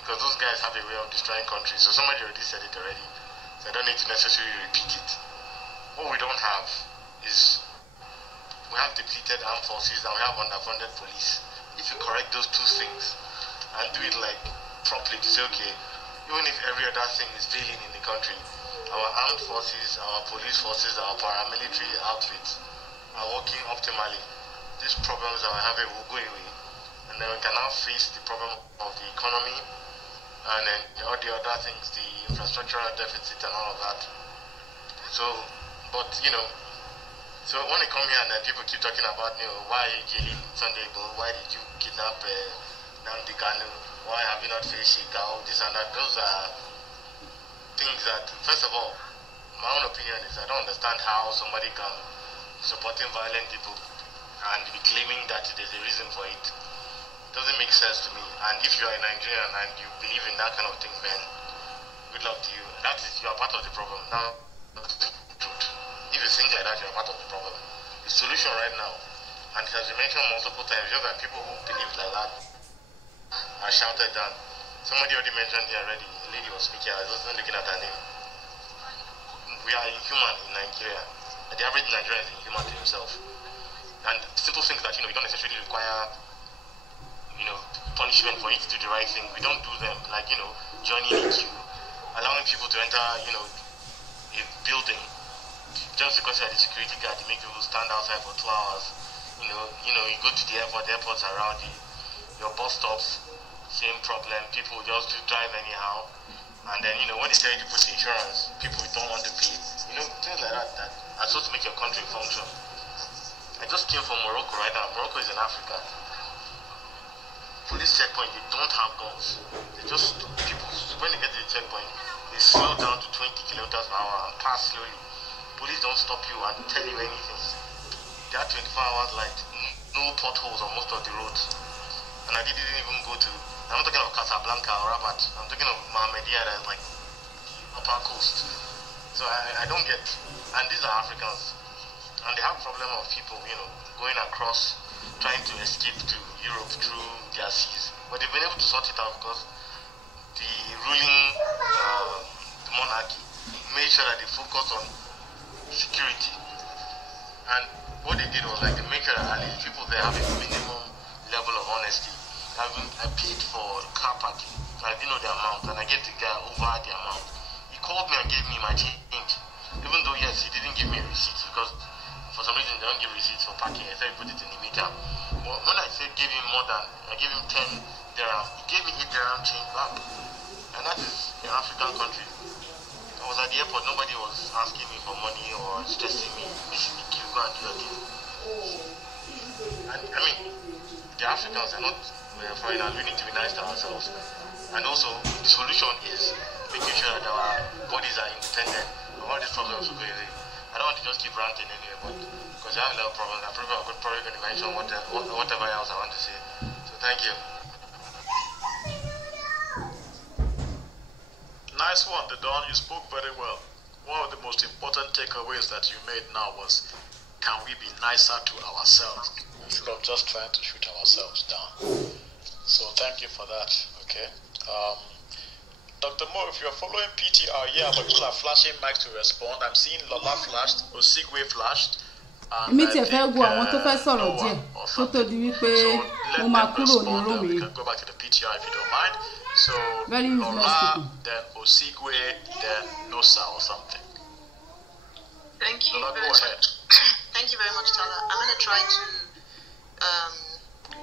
because those guys have a way of destroying countries. So somebody already said it already, so I don't need to necessarily repeat it. What we don't have is, we have depleted armed forces and we have underfunded police. If you correct those two things and do it like properly, to say, okay, even if every other thing is failing in the country, our armed forces, our police forces, our paramilitary outfits are working optimally, these problems that we have will go away. And then we can now face the problem of the economy and then all the other things, the infrastructural deficit and all of that. So, but so when they come here and then people keep talking about, why are you killing Sunday Igbo? Why did you kidnap Nnamdi Kanu? Why have you not faced Shekau? This and that. Those are things that, first of all, my own opinion is I don't understand how somebody can supporting violent people and be claiming that there's a reason for it. It doesn't make sense to me. And if you are a Nigerian and you believe in that kind of thing, then good luck to you. You are part of the problem. Now, that's the truth. If you think like that, you are part of the problem. The solution right now, and it has been mentioned multiple times, just that people who believe like that are shouted down. Somebody already mentioned here already, a lady was speaking, I wasn't looking at her name. We are inhuman in Nigeria. The average Nigerian is inhuman to himself. And simple things that, you don't necessarily require, punishment for you to do the right thing. We don't do them. Like, joining a queue, allowing people to enter, a building, just because you're the security guard, you make people stand outside for 2 hours. You go to the airport's around you. Your bus stops, same problem. People just drive anyhow. And then, when they tell you to put insurance, people don't want to pay. Things like that are supposed to make your country function. I just came from Morocco right now. Morocco is in Africa. Police checkpoint, they don't have guns. They just, people, when they get to the checkpoint, they slow down to 20 kilometers per hour and pass slowly. Police don't stop you and tell you anything. They are 24 hours light, no potholes on most of the roads. And I didn't even go to, I'm not talking of Casablanca or Rabat, I'm talking of Mohammedia, that's like upper coast. So I don't get, and these are Africans, and they have problem of people, going across, trying to escape to Europe through their seas. But they've been able to sort it out because the ruling the monarchy made sure that they focus on security. And what they did was they make sure that at least people there have a minimum level of honesty. I paid for car parking. I didn't know the amount, and I gave the guy over the amount. He called me and gave me my change. Even though, yes, he didn't give me a receipt because for some reason they don't give receipts for parking. I said he put it in the meter. But when I said give him more than, I gave him 10 dirham, he gave me 8 dirham change back. And that is an African country. I was at the airport, nobody was asking me for money or stressing me. This is the queue, go and do your thing. And the Africans are not foreigners, we need to be nice to ourselves. And also, the solution is making sure that our bodies are independent of all these problems will go away. I don't want to just keep ranting anyway, but because I have a lot of problems, I'm probably going to mention whatever else I want to say. So thank you. Nice one, the Don. You spoke very well. one of the most important takeaways that you made now was, can we be nicer to ourselves instead of just trying to shoot ourselves down? So thank you for that. Okay. Dr. Mo, if you're following PTR, yeah, but people are flashing mics to respond. I'm seeing Lola flashed, Osigwe flashed. Èmi tí ẹ fẹ́ wo àwọn tó fẹ́ sọ̀rọ̀ díẹ̀ kó tó di wípé mo máa kúrò ní room yìí. We can go back to the PTR if you don't mind. So very Lola, then Osigwe, then Nosa or something. Thank you. Lola, go ahead. Thank you very much, Tala. I'm going to try to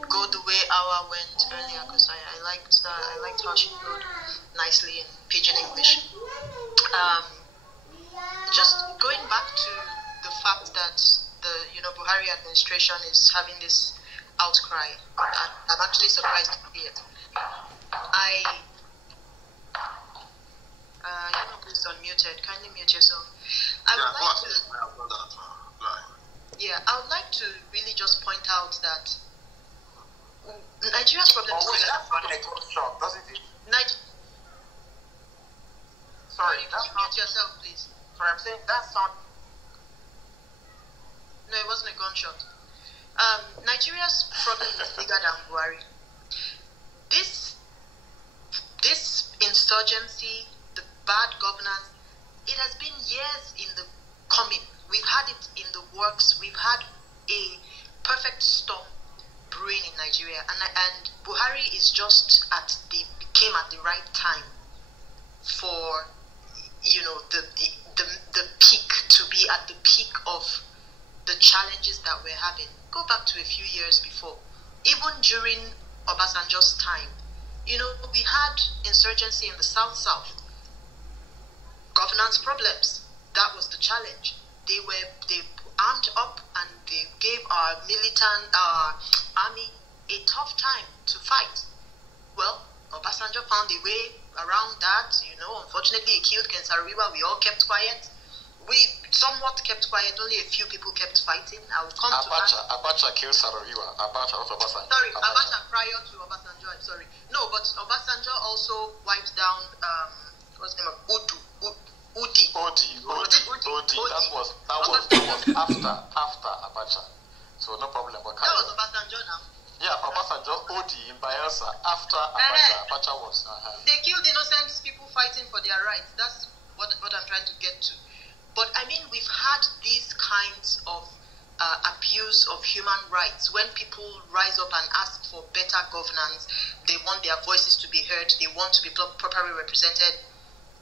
go the way Awa went earlier because I liked how she flowed nicely in Pidgin English. Just going back to the fact that the Buhari administration is having this outcry, I'm actually surprised to see it. Please unmuted. Kindly mute yourself. I would like to really just point out that Nigeria's problem is doesn't it? Sorry, can you mute yourself, please? Sorry, I'm saying that's not. No, it wasn't a gunshot. Nigeria's problem is bigger than Buhari. This insurgency, the bad governance, it has been years in the coming. We've had it in the works. We've had a perfect storm brewing in Nigeria, and Buhari is just came at the right time for the peak, to be at the peak of the challenges that we're having. Go back to a few years before, even during Obasanjo's time, we had insurgency in the south, governance problems. That was the challenge. They armed up and they gave our army a tough time to fight. Well, Obasanjo found a way around that. Unfortunately, he killed Ken Saro-Wiwa. We all kept quiet. We somewhat kept quiet. Only a few people kept fighting. I will come to that. Abacha killed Saro-Wiwa. Abacha, not Obasanjo. Sorry, Abacha prior to Obasanjo. I'm sorry. No, but Obasanjo also wiped down what's the name of Udi. That was after Abacha. So no problem. But that was Obasanjo now. Yeah, Obasanjo, Odi in Bayelsa after Abacha was. They killed innocent people fighting for their rights. That's what I'm trying to get to. But I mean, we've had these kinds of abuse of human rights. When people rise up and ask for better governance, they want their voices to be heard, they want to be properly represented,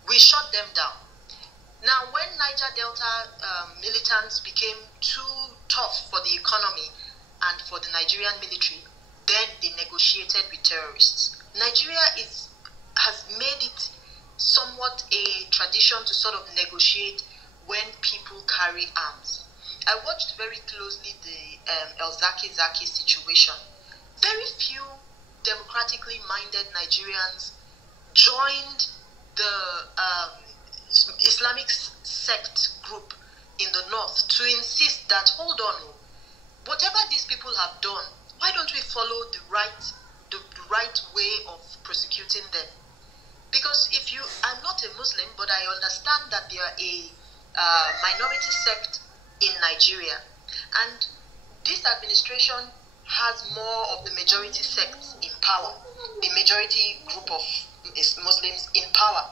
we shut them down. Now, when Niger Delta militants became too tough for the economy and for the Nigerian military, then they negotiated with terrorists. Nigeria has made it somewhat a tradition to sort of negotiate when people carry arms. I watched very closely the El Zaki situation. Very few democratically minded Nigerians joined the Islamic sect group in the north to insist that, hold on, whatever these people have done, why don't we follow the right way of prosecuting them? Because I'm not a Muslim, but I understand that they are a minority sect in Nigeria, and this administration has more of the majority sects in power, the majority group of Muslims in power.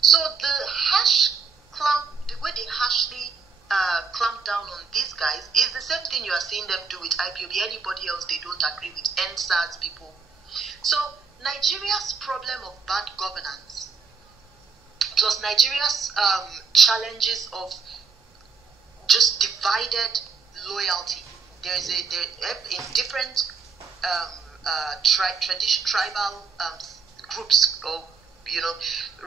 So the way they harshly clamp down on these guys is the same thing you are seeing them do with IPOB. Anybody else they don't agree with, NSAS people. So Nigeria's problem of bad governance, plus Nigeria's challenges of just divided loyalty. In different tribal groups or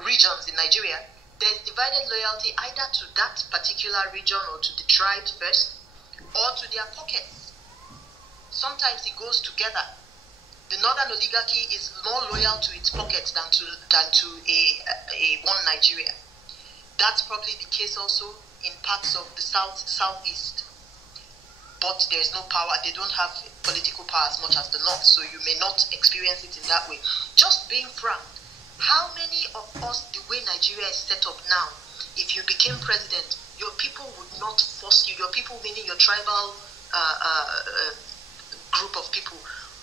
regions in Nigeria, there's divided loyalty either to that particular region or to the tribe first, or to their pockets. Sometimes it goes together. The northern oligarchy is more loyal to its pockets than to a one Nigeria. That's probably the case also in parts of the southeast. But there's no power. They don't have political power as much as the north, so you may not experience it in that way. Just being frank, how many of us, the way Nigeria is set up now, if you became president, your people would not force you. Your people, meaning your tribal group of people,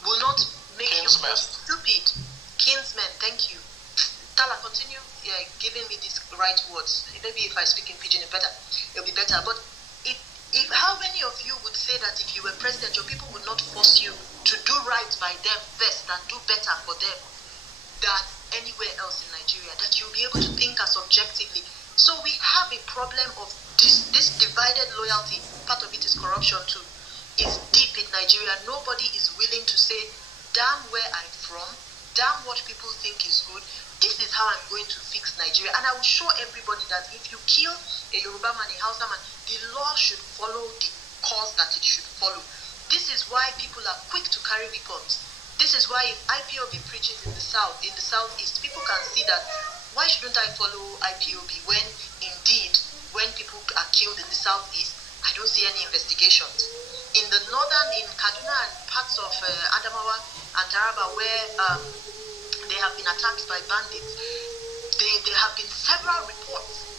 will not make you stupid. Kinsmen, thank you. Tala, continue giving me these right words. Maybe if I speak in pidgin, it'll be better. But if how many of you would say that if you were president, your people would not force you to do right by them first and do better for them than anywhere else in Nigeria? That you'll be able to think as objectively. So we have a problem of this divided loyalty. Part of it is corruption too. It's deep in Nigeria. Nobody is willing to say, damn where I'm from, damn what people think is good. This is how I'm going to fix Nigeria. And I will show everybody that if you kill a Yoruba man, a Hausa man, the law should follow the cause that it should follow. This is why people are quick to carry weapons. This is why if IPOB preaches in the south, in the southeast, people can see that why shouldn't I follow IPOB when indeed when people are killed in the southeast, I don't see any investigations. In the northern, in Kaduna and parts of Adamawa and Taraba, where they have been attacked by bandits, there have been several reports,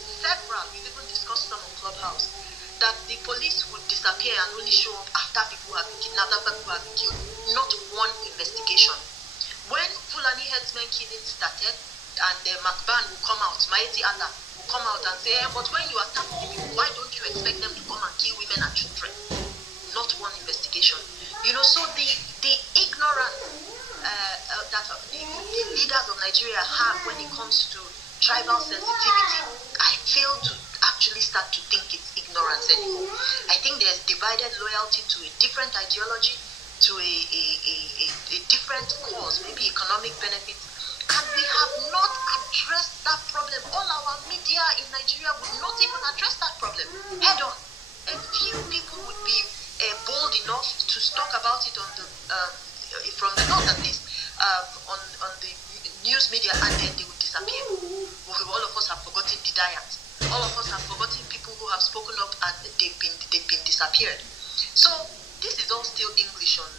we've even discussed some on Clubhouse, that the police would disappear and only show up after people have been kidnapped, after people have been killed. Not one investigation. When Fulani herdsmen killing started, and Macban will come out, Mighty Allah will come out and say, but when you attack the people, why don't you expect them to come and kill women and children? Not one investigation. You know, so the ignorance that the leaders of Nigeria have when it comes to tribal sensitivity, I fail to actually start to think it's ignorance anymore. I think there's divided loyalty to a different ideology, to a different cause, maybe economic benefits, and we have not addressed that problem. All our media in Nigeria would not even address that problem head on. A few people would be bold enough to talk about it on the from the north at least, on the news media, and then they would disappear. All of us have forgotten the Dayat. All of us have forgotten people who have spoken up and they've been disappeared. So this is all still English on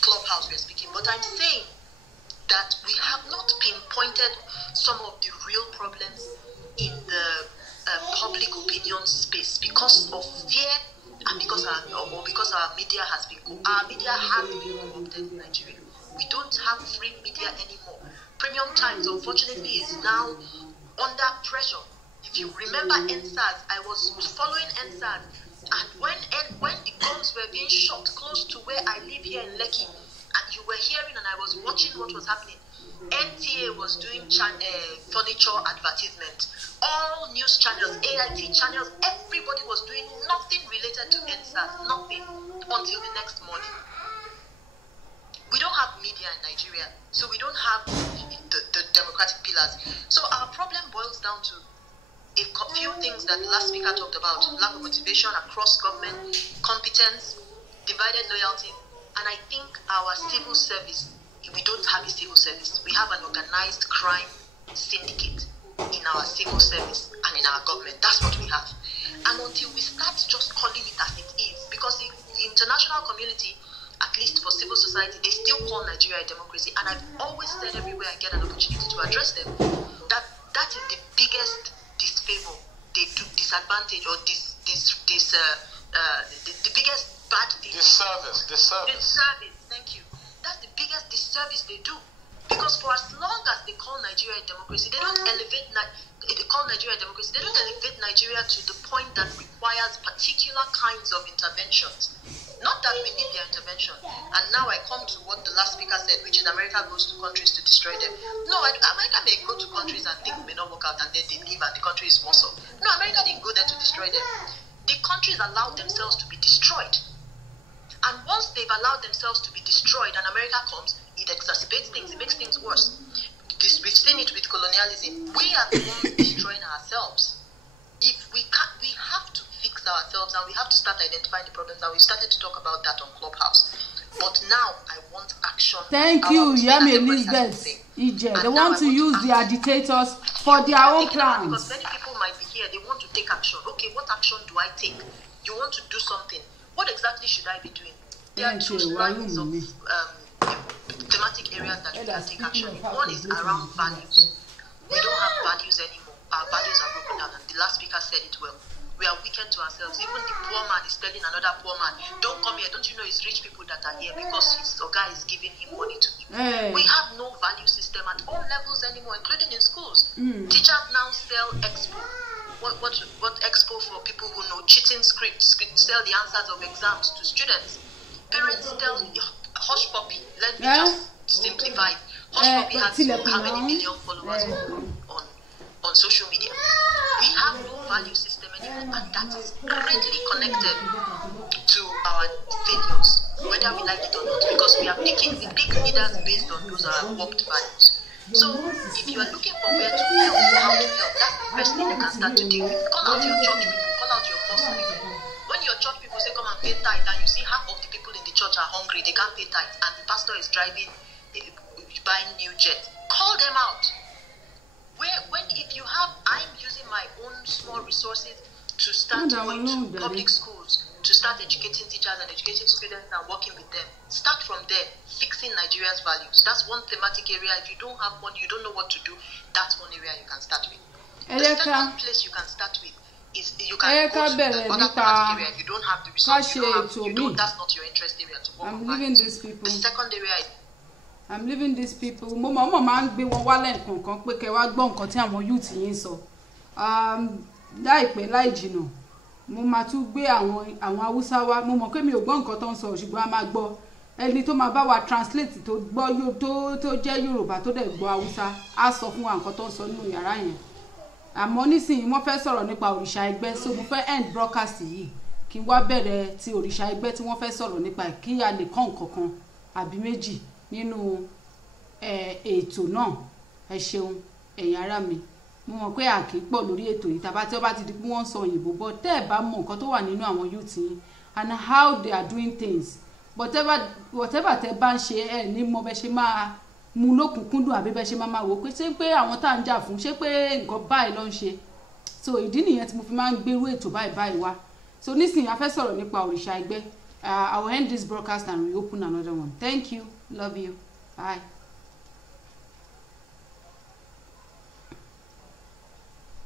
Clubhouse we're speaking, but I'm saying that we have not pinpointed some of the real problems in the public opinion space because of fear and because our media has been corrupted in Nigeria. We don't have free media anymore. Premium Times, unfortunately, is now under pressure. If you remember NSAS, I was following NSAS, and when the guns were being shot close to where I live here in Lekki, and you were hearing and I was watching what was happening, NTA was doing furniture advertisement. All news channels, AIT channels, everybody was doing nothing related to NSAS, nothing, until the next morning. We don't have media in Nigeria, so we don't have the democratic pillars. So our problem boils down to a few things that the last speaker talked about: lack of motivation across government, competence, divided loyalty, and I think our civil service, we don't have a civil service. We have an organized crime syndicate in our civil service and in our government. That's what we have. And until we start just calling it as it is, because the international community, at least for civil society, they still call Nigeria a democracy. And I've always said everywhere I get an opportunity to address them, that is the biggest disfavor they do, disadvantage, or the biggest bad thing. Disservice. Thank you. That's the biggest disservice they do. Because for as long as they call Nigeria a democracy, they don't elevate Nigeria to the point that requires particular kinds of interventions. Not that we need their intervention. And now I come to what the last speaker said, which is America goes to countries to destroy them. No, America may go to countries and things may not work out, and then they leave and the country is worse off. No, America didn't go there to destroy them. The countries allowed themselves to be destroyed. And once they've allowed themselves to be destroyed and America comes, it exacerbates things, it makes things worse. We've seen it with colonialism. We are the ones destroying ourselves. If we have to fix ourselves, and we have to start identifying the problems, and we've started to talk about that on Clubhouse. But now I want action. Thank you, Yami Elizabeth. EJ. They want to use the agitators for their own plans. Because many people might be here, they want to take action. Okay, what action do I take? You want to do something. What exactly should I be doing? There are two lines of thematic areas that we can take action in. One is around values. We don't have values anymore. our values are broken down, and the last speaker said it well. We are wicked to ourselves. Even the poor man is telling another poor man, don't come here, don't you know it's rich people that are here because his guy is giving him money to eat. We have no value system at all levels anymore, including in schools. Teachers now sell expo. What expo for people who know? Cheating scripts, sell the answers of exams to students. Parents tell hush puppy. Let me just simplify it. Hush puppy has how many million followers on social media. We have no value system anymore, and that is greatly connected to our failures, whether we like it or not, because we pick leaders based on those warped values. So if you are looking for where to help, how to help, that's the first thing you can start to deal with. Call out your church people, call out your mosque people. When your church people say come and pay tithe, and you see half of the people in the church are hungry, they can't pay tithe, and the pastor is driving, buying new jets, call them out. If you have, I'm using my own small resources to start going to public schools, to start educating teachers and educating students and working with them. Start from there, fixing Nigeria's values. That's one thematic area. If you don't have one, you don't know what to do, that's one area you can start with. The second place you can start with is you can go to the other thematic area. If you don't have the resources, that's not your interest area to work with values. The second area is I'm leaving these people. Mama máa ń gbé wọn wálẹ̀ nǹkan pé kẹ́ wá gbọ́ nǹkan tí àwọn youth yín sọ. Láìpẹ́ láì jìnnà mo máa tún gbé àwọn Haúsá wá. Mo mọ̀ pé mi ò gbọ́ nǹkan tó ń sọ ṣùgbọ́n a máa gbọ́ ẹni tó máa bá wa translate tó gbọ́ tó jẹ́ Yorùbá tó dẹ̀ gbọ́ Haúsá á sọ fún wa nǹkan tó ń sọ nínú yàrá yẹn. Àmọ́ nísìnyí wọ́n fẹ́ sọ̀rọ̀ nípa òrìṣà ẹgbẹ́, so mo fẹ́ end broadcast yìí kí n wá bẹ̀rẹ̀ ti òrìṣà ẹgbẹ́ tí wọ́n fẹ́ sọ̀rọ̀ nípa kí a lè kọ́ nǹkan kan àbí méjì nínú ètò náà. Ẹ ṣeun ẹ̀yin ará mi, mo mọ̀ pé àkì pọ̀ lórí ètò yìí tàbá tí ó bá ti di pé wọ́n ń sọ òyìnbó bọ́ tẹ́ ẹ̀ bá mọ̀ nǹkan tó wà nínú àwọn youth yìí and how they are doing things, whatever tẹ́ bá ń ṣe ẹ̀ ní mọ̀ bẹ́ ṣe máa mú lókùnkúndùn àbí bẹ́ ṣe máa wò pé ṣé pé àwọn tá à ń jà fún ṣé pé nǹkan báyìí ló ń ṣe. So ìdí nìyẹn tí mo fi máa ń gbérú ètò báyìí wá. So nísìnyí a fẹ́ sọ̀rọ̀ nípa òrìṣà ẹgbẹ́. I will end this broadcast and reopen another one. Thank you. Love you. Bye.